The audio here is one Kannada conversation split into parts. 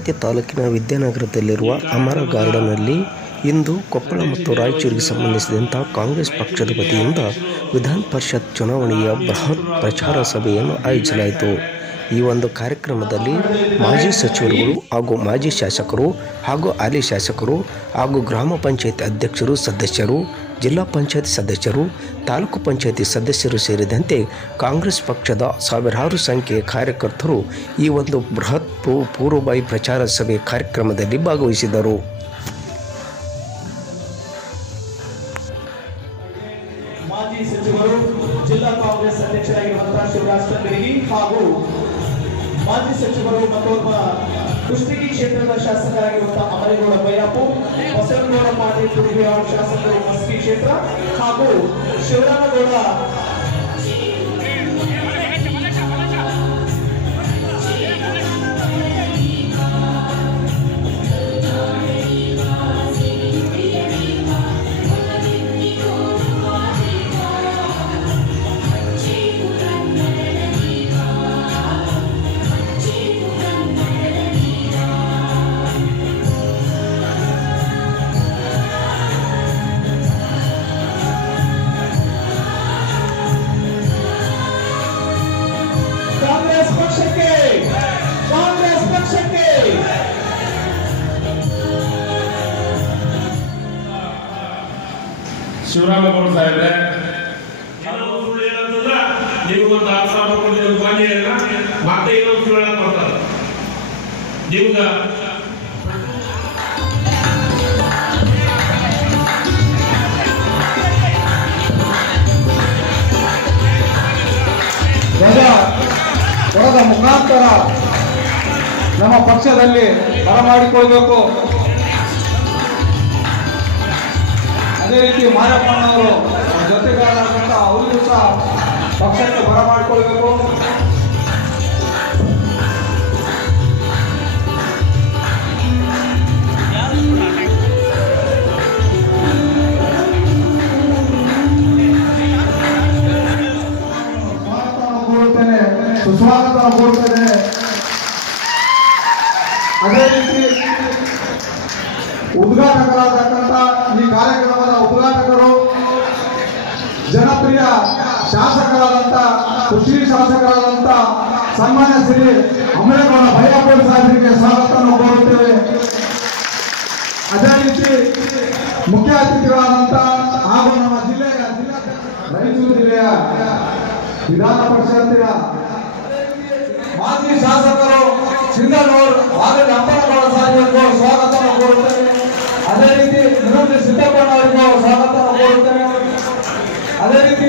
ಭದ್ರಾವತಿ ತಾಲೂಕಿನ ವಿದ್ಯಾನಗರದಲ್ಲಿರುವ ಅಮರ ಗಾರ್ಡನ್ನಲ್ಲಿ ಇಂದು ಕೊಪ್ಪಳ ಮತ್ತು ರಾಯಚೂರಿಗೆ ಸಂಬಂಧಿಸಿದಂಥ ಕಾಂಗ್ರೆಸ್ ಪಕ್ಷದ ವತಿಯಿಂದ ವಿಧಾನ ಪರಿಷತ್ ಚುನಾವಣೆಯ ಬೃಹತ್ ಪ್ರಚಾರ ಸಭೆಯನ್ನು ಆಯೋಜಿಸಲಾಯಿತು. ಈ ಒಂದು ಕಾರ್ಯಕ್ರಮದಲ್ಲಿ ಮಾಜಿ ಸಚಿವರುಗಳು ಹಾಗೂ ಮಾಜಿ ಶಾಸಕರು ಹಾಗೂ ಹಾಲಿ ಶಾಸಕರು ಹಾಗೂ ಗ್ರಾಮ ಪಂಚಾಯತ್ ಅಧ್ಯಕ್ಷರು, ಸದಸ್ಯರು, ಜಿಲ್ಲಾ ಪಂಚಾಯತ್ ಸದಸ್ಯರು, ತಾಲೂಕು ಪಂಚಾಯತಿ ಸದಸ್ಯರು ಸೇರಿದಂತೆ ಕಾಂಗ್ರೆಸ್ ಪಕ್ಷದ ಸಾವಿರಾರು ಸಂಖ್ಯೆಯ ಕಾರ್ಯಕರ್ತರು ಈ ಒಂದು ಬೃಹತ್ ಪೂರ್ವಭಾವಿ ಪ್ರಚಾರ ಸಭೆ ಕಾರ್ಯಕ್ರಮದಲ್ಲಿ ಭಾಗವಹಿಸಿದರು. ಮಾಜಿ ಸಚಿವರು, ಜಿಲ್ಲಾ ಕಾಂಗ್ರೆಸ್ ಅಧ್ಯಕ್ಷರಾಗಿರುವಂತಹ ಶಿವರಾಜ್ ತಂಗಡಗಿ ಹಾಗೂ ಮಾಜಿ ಸಚಿವರು ಮತ್ತೊಬ್ಬ ಕುಷ್ಟಗಿ ಕ್ಷೇತ್ರದ ಶಾಸಕರಾಗಿರುವಂತಹ ಅಮರೇಗೌಡ ಬೈಯಪ್ಪು, ಬಸವನಗೌಡ ಮಾಜಿ ತುಡಿಯಾಳ್ ಶಾಸಕರು ಮಸ್ಕಿ ಕ್ಷೇತ್ರ ಹಾಗೂ ಶಿವರಾಮಗೌಡ ಶಿವರಾಮಗೌಡ ಸಾಹೇಬ್ರೆ, ಸುಳ್ಳು ಹೇಳಂತಂದ್ರ ನಿಮ್ಗೊಂದು 10,000 ಕೊಟ್ಟಿದ್ದು ಬಾಂಧಿ ಮತ್ತೆ ಇನ್ನೊಂದು ಸುಳ್ಳು ಹೇಳಕ್ ಬರ್ತಾರೆ ನಿಮ್ಗ. ಧ್ವಜದ ಮುಖಾಂತರ ನಮ್ಮ ಪಕ್ಷದಲ್ಲಿ ಬರಮಾಡಿಕೊಳ್ಬೇಕು. ಅದೇ ರೀತಿ ಮಾಯಪ್ಪನವರು ಜೊತೆಗಾರರಾದಂಥ ಅವರಿಗೂ ಸಹ ಪಕ್ಷಕ್ಕೆ ಬರಮಾಡಿಕೊಳ್ಬೇಕು. ಸುಸ್ವಾಗತ ಕೋರುತ್ತೇನೆ. ಅದೇ ರೀತಿ ಉದ್ಘಾಟಕರಾದಂಥ ಈ ಕಾರ್ಯಕ್ರಮದ ಉದ್ಘಾಟಕರು ಜನಪ್ರಿಯ ಶಾಸಕರಾದಂಥ ಕೃಷಿ ಶಾಸಕರಾದಂಥ ಸನ್ಮಾನ್ಯ ಶ್ರೀ ಅಮರೇಗೌಡ ಬೈಯಪ್ಪ ಸಾಹೇಬರಿಗೆ ಸ್ವಾಗತವನ್ನು ಕೋರುತ್ತೇವೆ. ಅದೇ ರೀತಿ ಮುಖ್ಯ ಅತಿಥಿಗಳಾದಂಥ ಹಾಗೂ ನಮ್ಮ ರಾಯಚೂರು ಜಿಲ್ಲೆಯ ವಿಧಾನ ಪರಿಷತ್ತಿನ ಮಾಜಿ ಶಾಸಕರು ಸಿಂಧನೂರು ಹಾಗೂ ಅಂಬರಗೌಡ ಸಾಹೇಬರಿಗೂ ಸ್ವಾಗತವನ್ನು ಕೋರುತ್ತೇವೆ. ಅದೇ ರೀತಿ ವಿನೋದ್ ಸಿದ್ದಪ್ಪನವರಿಗೂ ಸ್ವಾಗತವನ್ನು ಕೋರುತ್ತೇವೆ. ಅದೇ ರೀತಿ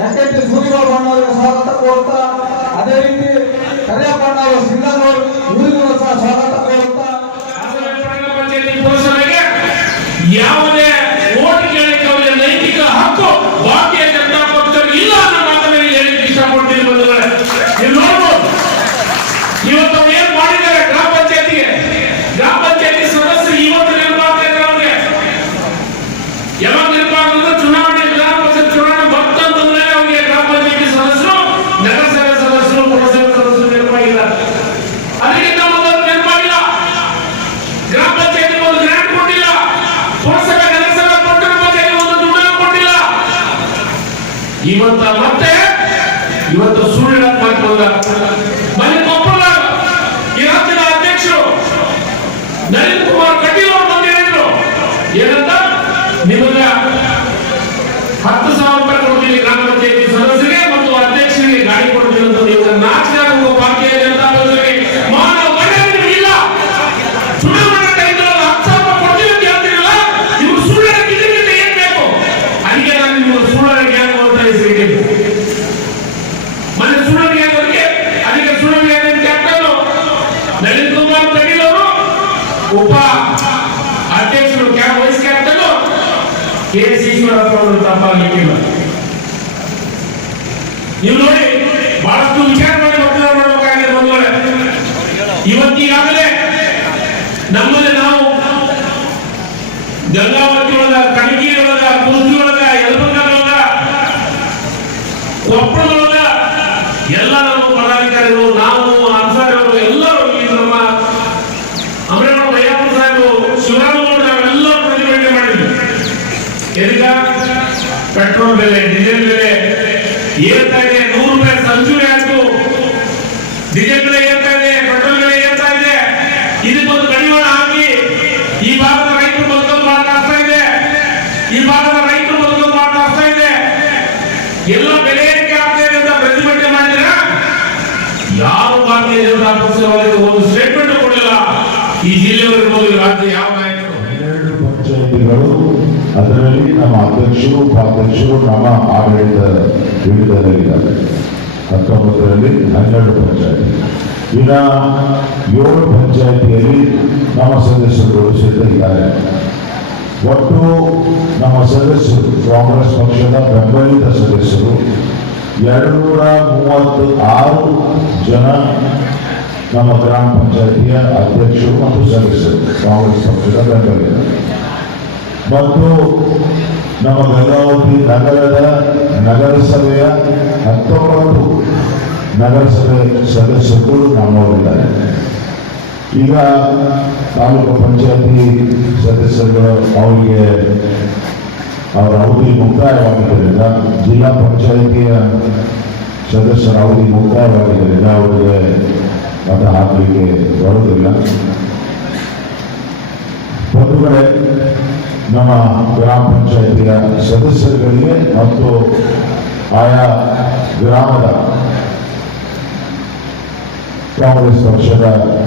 ವೆಂಕಟೇಶ್ ಸೂರಿಗೌಡನವರಿಗೆ ಸ್ವಾಗತ ಕೋರುತ್ತಾ, ಅದೇ ರೀತಿ ಕರಿಯಪ್ಪನವರು ಸಿಂಧನೂರು ಇವರಿಗೂ ಸಹ ಸ್ವಾಗತ ಕೋರುತ್ತಾ, ಯಾವುದೇ ಓಟ್ ಕೇಳಲಿಕ್ಕೆ ಅವರಿಗೆ ನೈತಿಕ ಹಕ್ಕು ಭಾರತೀಯ ಜನತಾ ಪಕ್ಷದಲ್ಲಿ ಇಲ್ಲ ಅನ್ನೋ ಮಾತನ್ನು ಹೇಳಿಕ್ಕೆ ಇಷ್ಟಪಡ್ತೀನಿ. ನೀವು ನೋಡ್ಬೋದು ಇವತ್ತು ಅವ್ರು ಏನ್ ಮಾಡಿದ್ದಾರೆ. ಗ್ರಾಮ ಪಂಚಾಯತಿ ಸದಸ್ಯರು ಇವತ್ತು ನಿರ್ಮಾಣ ಅವ್ರಿಗೆ ಯಾವಾಗ ನಿರ್ಮಾಣ ಅಂದ್ರೆ ಚುನಾವಣೆ, ಗ್ರಾಮ ಪಂಚಾಯತ್ ಚುನಾವಣೆ ಬರ್ತಂತಂದ್ರೆ ಅವ್ರಿಗೆ ಗ್ರಾಮ ಪಂಚಾಯತಿ ಸದಸ್ಯರು, ನಗರಸಭೆ ಸದಸ್ಯರು, ಪುರಸಭೆ ಸದಸ್ಯರು ನಿರ್ಮಾಣ ಇಲ್ಲ. ಅದಕ್ಕಿಂತ ಮೊದಲು ನಿರ್ಮಾಣ ಇಲ್ಲ. ಗ್ರಾಮ ಪಂಚಾಯತಿ ಒಂದು ಗ್ರಾಂಟ್ ಕೊಟ್ಟಿಲ್ಲ. ಪುರಸಭೆ, ನಗರಸಭೆ, ಪಟ್ಟಣ ಪಂಚಾಯತಿ ಒಂದು ದುಡ್ಡನ್ನು ಕೊಟ್ಟಿಲ್ಲ. ಇವತ್ತು ಸುಳ್ಳು ಮಾಡ್ಕೊಂಡ ಕೊಪ್ಪಳ ಈ ರಾಜ್ಯದ ಅಧ್ಯಕ್ಷರು ನಳಿನ್ ಕುಮಾರ್ ಕಟೀಲ್ ಅವರು ಬಂದು ಹೇಳಿದ್ರು, ಏನಂತ ನಿಮಗೆ 10,000 ರೂಪಾಯಿ ಕೊಡ್ತೀನಿ ಗ್ರಾಮ ಪಂಚಾಯತಿ ಸದಸ್ಯರಿಗೆ ಮತ್ತು ಅಧ್ಯಕ್ಷರಿಗೆ ಗಾಡಿ ಕೊಡ್ತೀನಿ ಅಂತ. ನೀವು ನಾಚಿಕೆ ಭಾರತೀಯ ಜನತಾ ಪಕ್ಷಕ್ಕೆ ಮಾನವ ಮರ್ಯಾದೆ ಇಲ್ಲ. ಚುನಾವಣೆ ಟೈಮ್ನಲ್ಲಿ 10,000 ರೂಪಾಯಿ ಕೊಡ್ತೀನಿ ಅಂತ ಹೇಳ್ತೀರಲ್ಲ, ಇವ್ರು ಸುಳ್ಳು ಇದಕ್ಕಿಂತ ಏನ್ ಬೇಕು? ಅದಕ್ಕೆ ನಾನು ನಿಮ್ಗೆ ಸುಳ್ಳು ಗ್ಯಾಂಗ್ ಅಂತ ಹೆಸರಿದ್ದೀನಿ. ಮನೆ ಸುಳ್ಳು ಗ್ಯಾಂಗ್ ಅವರಿಗೆ ಅದಕ್ಕೆ ಸುಳ್ಳು ಗ್ಯಾಂಗ್ ಕ್ಯಾಪ್ಟನ್ ನಳಿನ್ ಕುಮಾರ್ ಕಟೀಲ್ ಅವರು, ಉಪ ಅಧ್ಯಕ್ಷರು ವೈಸ್ ಕ್ಯಾಪ್ಟನ್ KS ಈಶ್ವರಪ್ಪ ಅವರು ತಪ್ಪಾಗಲಿಕ್ಕಿಲ್ಲ. ನೀವು ನೋಡಿ ಬಹಳಷ್ಟು ವಿಚಾರ ಮಾಡಿ ಒತ್ತಡ ಮಾಡಬೇಕಾಗಿದೆ ಬಂಧುಗಳೇ. ಇವತ್ತೀಗಾಗಲೇ ನಮ್ಮಲ್ಲಿ ನಾವು ಗಂಗಾವತಿ ಒಳಗ, ಕಣಗಿ ಒಳಗ, ಕುರ್ಜಿ ಒಳಗ, ಯಲಬುರ್ಗಾ ಕೊಪ್ಪಳದೊಳಗ ಎಲ್ಲ ನಮ್ಮ ಪದಾಧಿಕಾರಿಗಳು, ನಾವು ಅನ್ಸಾರಿಗಳು ಎಲ್ಲರೂ ಈ ನಮ್ಮ ಪೆಟ್ರೋಲ್ ಬೆಲೆ, ಡೀಸೆಲ್ ಬೆಲೆ ಏರ್ತಾ ಇದೆ. 100 ರೂಪಾಯಿ ಸಬ್ಸಿಡಿ ಆಯ್ತು, ಡೀಸೆಲ್ ಬೆಲೆ ಏರ್ತಾ ಇದೆ, ಪೆಟ್ರೋಲ್ ಬೆಲೆ ಏರ್ತಾ ಇದೆ. ಇದಕ್ಕೊಂದು ಕಡಿವಾಣ ಹಾಕಿ ಈ ಭಾಗದ ರೈತರು ಬದುಕೋದು ಬಹಳ ಕಷ್ಟ ಇದೆ. ಈ ಭಾಗದ ರೈತರು ಬದುಕೋದು ಬಹಳ ಕಷ್ಟ ಇದೆ. ಎಲ್ಲ ಬೆಲೆ ಏರಿಕೆ ಆಗ್ತಾ ಇದೆ ಅಂತ ಪ್ರತಿಭಟನೆ ಮಾಡಿದ್ರ ಯಾರು ಭಾರತೀಯ ಜನತಾ ಪಕ್ಷದವರಿಗೆ ಒಂದು ಸ್ಟೇಟ್ಮೆಂಟ್ ಕೊಡಲಿಲ್ಲ. ಈ ಜಿಲ್ಲೆಯವರಿರ್ಬೋದು, ರಾಜ್ಯ ಯಾವ ನಾಯಕರು. 12 ಪಂಚಾಯಿತಿಗಳು, ಅದರಲ್ಲಿ ನಮ್ಮ ಅಧ್ಯಕ್ಷರು ಉಪಾಧ್ಯಕ್ಷರು ನಮ್ಮ ಆಡಳಿತ ಹಿಡಿತದಲ್ಲಿದ್ದಾರೆ. 19ರಲ್ಲಿ 12 ಪಂಚಾಯಿತಿ. ಇನ್ನ 7 ಪಂಚಾಯಿತಿಯಲ್ಲಿ ನಮ್ಮ ಸದಸ್ಯರುಗಳು ಸಿದ್ಧರಿದ್ದಾರೆ. ಒಟ್ಟು ನಮ್ಮ ಸದಸ್ಯರು, ಕಾಂಗ್ರೆಸ್ ಪಕ್ಷದ ಬೆಂಬಲಿತ ಸದಸ್ಯರು 236 ಜನ ನಮ್ಮ ಗ್ರಾಮ ಪಂಚಾಯಿತಿಯ ಅಧ್ಯಕ್ಷರು ಮತ್ತು ಸದಸ್ಯರು ಕಾಂಗ್ರೆಸ್ ಪಕ್ಷದ ಬೆಂಬಲಿತ. ಮತ್ತು ನಮ್ಮ ಗಂಗಾವತಿ ನಗರದ ನಗರಸಭೆಯ 19 ನಗರಸಭೆ ಸದಸ್ಯರು ನಮ್ಮವರಿದ್ದಾರೆ. ಈಗ ತಾಲೂಕು ಪಂಚಾಯತಿ ಸದಸ್ಯರುಗಳು ಅವರಿಗೆ ಅವರ ಅವಧಿ ಮುಕ್ತಾಯವಾಗಿದ್ದರಿಂದ, ಜಿಲ್ಲಾ ಪಂಚಾಯಿತಿಯ ಸದಸ್ಯರ ಅವಧಿ ಮುಕ್ತಾಯವಾಗಿದ್ದರಿಂದ ಅವರಿಗೆ ಮತ ಹಾಕಲಿಕ್ಕೆ ಬರುವುದಿಲ್ಲ. ಒಂದು ಕಡೆ ನಮ್ಮ ಗ್ರಾಮ ಪಂಚಾಯಿತಿಯ ಸದಸ್ಯರುಗಳಿಗೆ ಮತ್ತು ಆಯಾ ಗ್ರಾಮದ ಕಾಂಗ್ರೆಸ್ ಪಕ್ಷದ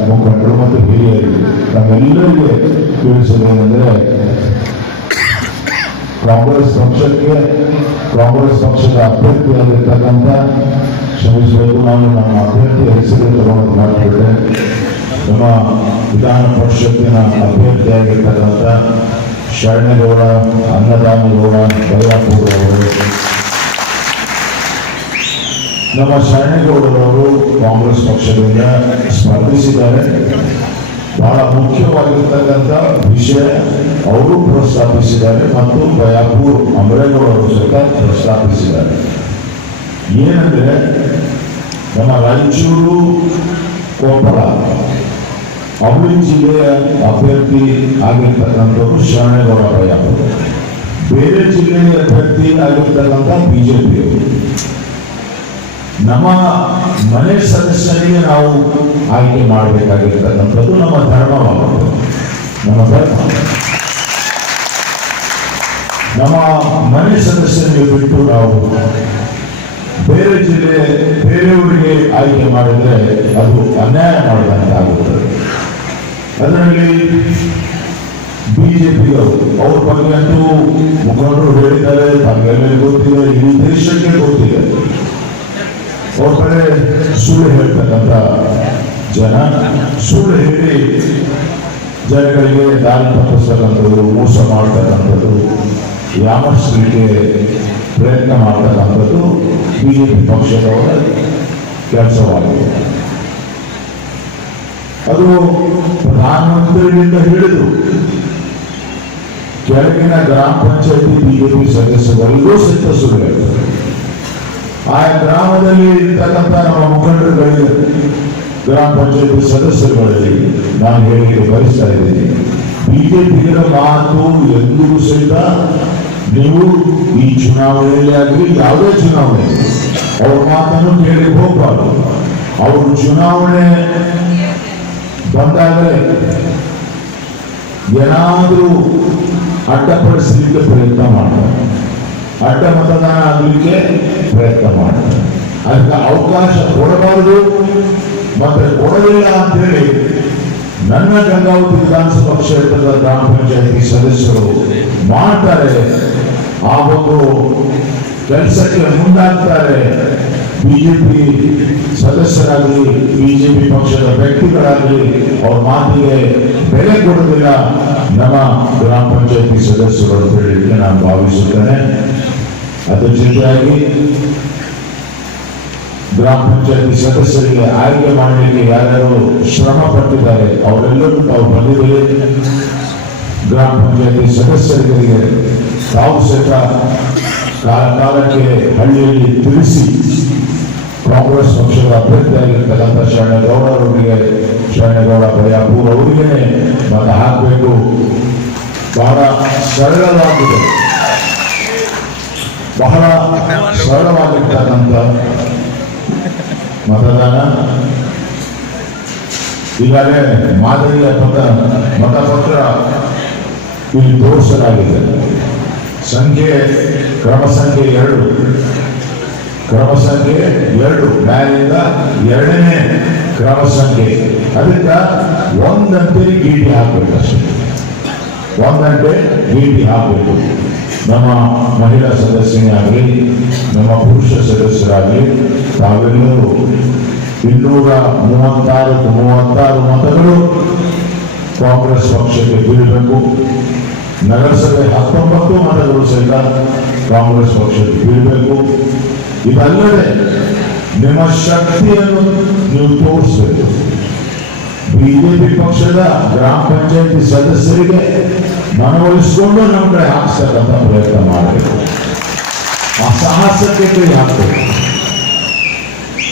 ಮುಖಂಡರು ಮತ್ತು ಹಿರಿಯರಿಗೆ ನಮ್ಮೆಲ್ಲರಿಗೆ ತಿಳಿಸುವುದೇನೆಂದರೆ, ಕಾಂಗ್ರೆಸ್ ಪಕ್ಷದ ಅಭ್ಯರ್ಥಿಯಾಗಿರ್ತಕ್ಕಂಥ, ಕ್ಷಮಿಸಬೇಕು ನಾನು ನಮ್ಮ ಅಭ್ಯರ್ಥಿಯ ಹೆಸರು ತಗೊಂಡು ಮಾಡಿಬಿಟ್ಟೆ, ನಮ್ಮ ವಿಧಾನ ಪರಿಷತ್ತಿನ ಅಭ್ಯರ್ಥಿಯಾಗಿರ್ತಕ್ಕಂಥ ಶರಣಗೌಡ ಅನ್ನದಾನಗೌಡ ಬೈರಾಪುರ ಅವರು, ನಮ್ಮ ಶರಣಗೌಡರವರು ಕಾಂಗ್ರೆಸ್ ಪಕ್ಷದಿಂದ ಸ್ಪರ್ಧಿಸಿದ್ದಾರೆ. ಬಹಳ ಮುಖ್ಯವಾಗಿರ್ತಕ್ಕಂಥ ವಿಷಯ ಅವರು ಪ್ರಸ್ತಾಪಿಸಿದ್ದಾರೆ ಮತ್ತು ಬಯಾಪುರ್ ಅಮರೇಗೌಡ ಅವರು ಸಹಿತ ಪ್ರಸ್ತಾಪಿಸಿದ್ದಾರೆ. ಏನಂದ್ರೆ, ನಮ್ಮ ರಾಯಚೂರು ಕೊಪ್ಪಳ ಅವಳಿ ಜಿಲ್ಲೆಯ ಅಭ್ಯರ್ಥಿ ಆಗಿರ್ತಕ್ಕಂಥವ್ರು ಶರಣಗೌಡ ಬಯಾಪುರ್, ಬೇರೆ ಜಿಲ್ಲೆಯ ಅಭ್ಯರ್ಥಿ ಆಗಿರ್ತಕ್ಕಂಥ ಬಿಜೆಪಿಯವರು. ನಮ್ಮ ಮನೆ ಸದಸ್ಯರಿಗೆ ನಾವು ಆಯ್ಕೆ ಮಾಡಬೇಕಾಗಿರ್ತಕ್ಕಂಥದ್ದು ನಮ್ಮ ಧರ್ಮವಾಗುತ್ತೆ. ನಮ್ಮ ಮನೆ ಸದಸ್ಯರಿಗೆ ಬಿಟ್ಟು ನಾವು ಬೇರೆ ಜಿಲ್ಲೆ ಬೇರೆಯವರಿಗೆ ಆಯ್ಕೆ ಮಾಡಿದ್ರೆ ಅದು ಅನ್ಯಾಯ ಮಾಡಿದಂತಾಗುತ್ತದೆ. ಅದರಲ್ಲಿ ಬಿಜೆಪಿಯವರು ಅವ್ರ ಬಗ್ಗೆ ಅಂತೂ ಮುಖಂಡರು ಹೇಳಿದ್ದಾರೆ, ತಮಗೆಲ್ಲರಿಗೂ ಗೊತ್ತಿದೆ, ಇಡೀ ದೇಶಕ್ಕೆ ಗೊತ್ತಿದೆ. ಅವ್ರ ಕಡೆ ಸುಳ್ಳು ಹೇಳ್ತಕ್ಕಂಥ ಜನ, ಸುಳ್ಳು ಹೇಳಿ ಜನಗಳಿಗೆ ದಾರಿ ತಪ್ಪಿಸ್ತಕ್ಕಂಥದ್ದು, ಮೋಸ ಮಾಡ್ತಕ್ಕಂಥದ್ದು, ಯಾಮರ್ಸಲಿಕ್ಕೆ ಪ್ರಯತ್ನ ಮಾಡ್ತಕ್ಕಂಥದ್ದು ಬಿಜೆಪಿ ಪಕ್ಷದವರ ಕೆಲಸವಾಗಿದೆ. ಅದು ಪ್ರಧಾನಮಂತ್ರಿಗಳಿಂದ ಹಿಡಿದು ಕೆಳಗಿನ ಗ್ರಾಮ ಪಂಚಾಯತಿ ಬಿಜೆಪಿ ಸದಸ್ಯರಿಗೂ ಸಹಿತ ಸುಳ್ಳು ಹೇಳ್ತಾರೆ. ಆಯಾ ಗ್ರಾಮದಲ್ಲಿ ಇರ್ತಕ್ಕಂಥ ನಮ್ಮ ಮುಖಂಡರುಗಳಿಗೆ, ಗ್ರಾಮ ಪಂಚಾಯತಿ ಸದಸ್ಯರುಗಳಲ್ಲಿ ನಾನು ಹೇಳಿಕೆ ಬಯಸ್ತಾ ಇದ್ದೀನಿ, ಬಿಜೆಪಿಗರ ಮಾತು ಎಂದಿಗೂ ಸಹಿತ ನೀವು ಈ ಚುನಾವಣೆಯಲ್ಲಿ ಆಗಲಿ ಯಾವುದೇ ಚುನಾವಣೆ ಅವ್ರ ಮಾತನ್ನು ಕೇಳಿ ಹೋಗಬಾರ್ದು. ಅವರು ಚುನಾವಣೆ ಬಂದಾಗಲೇ ಏನಾದರೂ ಅಡ್ಡಪಡಿಸಲಿಕ್ಕೆ ಪ್ರಯತ್ನ ಮಾಡ್ತಾರೆ, ಅಡ್ಡ ಮತದಾನ ಆಗಲಿಕ್ಕೆ ಪ್ರಯತ್ನ ಮಾಡ್ತಾರೆ. ಅದಕ್ಕೆ ಅವಕಾಶ ಕೊಡಬಾರದು. ಮತ್ತೆ ಕೊಡಲಿಲ್ಲ ಅಂತೇಳಿ ನನ್ನ ಗಂಗಾವತಿ ವಿಧಾನಸಭಾ ಕ್ಷೇತ್ರದ ಗ್ರಾಮ ಪಂಚಾಯತಿ ಸದಸ್ಯರು ಮಾಡ್ತಾರೆ, ಆ ಒಂದು ಕೆಲಸಕ್ಕೆ ಮುಂದಾಗ್ತಾರೆ. ಬಿಜೆಪಿ ಸದಸ್ಯರಾಗಲಿ, ಬಿಜೆಪಿ ಪಕ್ಷದ ವ್ಯಕ್ತಿಗಳಾಗಲಿ ಅವ್ರ ಮಾತಿಗೆ ಬೆಲೆ ಕೊಡುವುದಿಲ್ಲ ನಮ್ಮ ಗ್ರಾಮ ಪಂಚಾಯತಿ ಸದಸ್ಯರು ಅಂತ ಹೇಳಲಿಕ್ಕೆ ನಾನು ಭಾವಿಸುತ್ತೇನೆ. ಅದ್ರ ಜೊತೆಯಾಗಿ ಗ್ರಾಮ ಪಂಚಾಯತಿ ಸದಸ್ಯರಿಗೆ ಆಯ್ಕೆ ಮಾಡಲಿಕ್ಕೆ ಯಾರ್ಯಾರು ಶ್ರಮ ಪಟ್ಟಿದ್ದಾರೆ ಅವರೆಲ್ಲರೂ ತಾವು ಬಂದಿದ್ದಾರೆ. ಗ್ರಾಮ ಪಂಚಾಯತಿ ಸದಸ್ಯರಿಗೆ ತಾವು ಸಹಿತ ಕಾಲಕ್ಕೆ ಹಳ್ಳಿಯಲ್ಲಿ ತಿಳಿಸಿ ಕಾಂಗ್ರೆಸ್ ಪಕ್ಷದ ಅಭ್ಯರ್ಥಿಯಾಗಿರ್ತಕ್ಕಂಥ ಶರಣಗೌಡರವರಿಗೆ, ಶರಣಗೌಡ ಬಯಾಪುರ್ ಅವರಿಗೆ ಮತ ಹಾಕಬೇಕು. ಬಹಳ ಸರಳವಾಗಿದೆ. ಬಹಳ ಸರಳವಾಗಿರ್ತಕ್ಕಂಥ ಮತದಾನ. ಈಗಾಗಲೇ ಮಾದರಿಯ ಮತಪತ್ರ ಇಲ್ಲಿ ತೋರಿಸಲಾಗಿದೆ. ಕ್ರಮ ಸಂಖ್ಯೆ 2 ಮ್ಯಾಲಿಂದ 2ನೇ ಕ್ರಮ ಸಂಖ್ಯೆ. ಅದಕ್ಕೆ ಒಂದಂತೆ ಗೀಟಿ ಹಾಕಬೇಕಷ್ಟೇ, ಒಂದಂತೆ ಗೀಟಿ ಹಾಕಬೇಕು. ನಮ್ಮ ಮಹಿಳಾ ಸದಸ್ಯನೇ ಆಗಲಿ, ನಮ್ಮ ಪುರುಷ ಸದಸ್ಯರಾಗಲಿ, ತಾವೆಲ್ಲರೂ 236 ಮತಗಳು ಕಾಂಗ್ರೆಸ್ ಪಕ್ಷಕ್ಕೆ ಬೀಳಬೇಕು. ನಗರಸಭೆ 19 ಮತಗಳು ಸಹಿತ ಕಾಂಗ್ರೆಸ್ ಪಕ್ಷಕ್ಕೆ ಬೀಳಬೇಕು. ಇದಲ್ಲದೆ ನಿಮ್ಮ ಶಕ್ತಿಯನ್ನು ನೀವು ತೋರಿಸಬೇಕು. ಬಿಜೆಪಿ ಪಕ್ಷದ ಗ್ರಾಮ ಪಂಚಾಯತಿ ಸದಸ್ಯರಿಗೆ ಮನವೊಲಿಸಿಕೊಂಡು ನಮ್ಮ ಕಡೆ ಹಾಕಿಸ್ತಕ್ಕಂಥ ಪ್ರಯತ್ನ ಮಾಡಬೇಕು. ಆ ಸಾಹಸಕ್ಕೆ ಕೈ ಹಾಕಬೇಕು,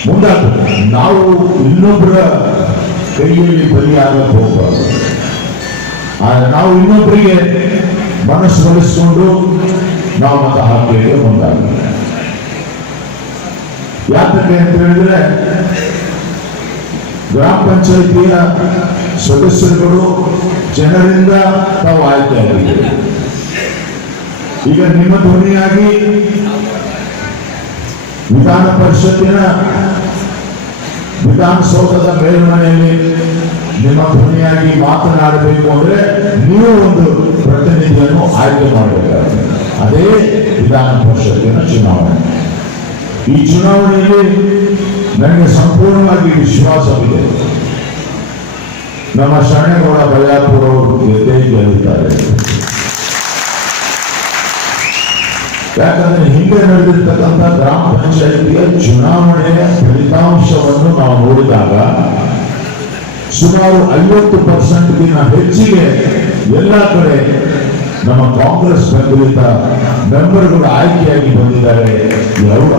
ಮುಂದಾಗಬೇಕು. ನಾವು ಇನ್ನೊಬ್ಬರ ಕೈಯಲ್ಲಿ ಬಲಿಯಾಗಕ್ಕೆ ಹೋಗಬಾರ್ದು. ಆದರೆ ನಾವು ಇನ್ನೊಬ್ಬರಿಗೆ ಮನಸ್ಸು ಒಲಿಸಿಕೊಂಡು ನಾವು ಮತ ಹಾಕಲಿಕ್ಕೆ ಮುಂದಾಗಬೇಕು. ಯಾತಕ್ಕೆ ಅಂತ ಹೇಳಿದ್ರೆ, ಗ್ರಾಮ ಪಂಚಾಯಿತಿಯ ಸದಸ್ಯರುಗಳು ಜನರಿಂದ ತಾವು ಆಯ್ಕೆಯಾಗಿದ್ದಾರೆ. ಈಗ ನಿಮ್ಮ ಧ್ವನಿಯಾಗಿ ವಿಧಾನ ಪರಿಷತ್ತಿನ ವಿಧಾನಸೌಧದ ಮೇಲ್ಮನೆಯಲ್ಲಿ ನಿಮ್ಮ ಧ್ವನಿಯಾಗಿ ಮಾತನಾಡಬೇಕು ಅಂದ್ರೆ ನೀವು ಒಂದು ಪ್ರತಿನಿಧಿಯನ್ನು ಆಯ್ಕೆ ಮಾಡಬೇಕಾಗುತ್ತೆ. ಅದೇ ವಿಧಾನ ಪರಿಷತ್ತಿನ ಚುನಾವಣೆ. ಈ ಚುನಾವಣೆಯಲ್ಲಿ ನನಗೆ ಸಂಪೂರ್ಣವಾಗಿ ವಿಶ್ವಾಸವಿದೆ. ನಮ್ಮ ಶರಣೇಗೌಡ ಬಳ್ಳಾಪುರ ಅವರು ಗೆದ್ದಿದ್ದಾರೆ. ಯಾಕಂದ್ರೆ ಹಿಂದೆ ನಡೆದಿರ್ತಕ್ಕಂಥ ಗ್ರಾಮ ಪಂಚಾಯಿತಿಯ ಚುನಾವಣೆಯ ಫಲಿತಾಂಶವನ್ನು ನಾವು ನೋಡಿದಾಗ ಸುಮಾರು 50%ಗಿಂತ ಹೆಚ್ಚಿಗೆ ಎಲ್ಲ ಕಡೆ ನಮ್ಮ ಕಾಂಗ್ರೆಸ್ ಬೆಂಬಲಿತ ಮೆಂಬರ್ಗಳು ಆಯ್ಕೆಯಾಗಿ ಬಂದಿದ್ದಾರೆ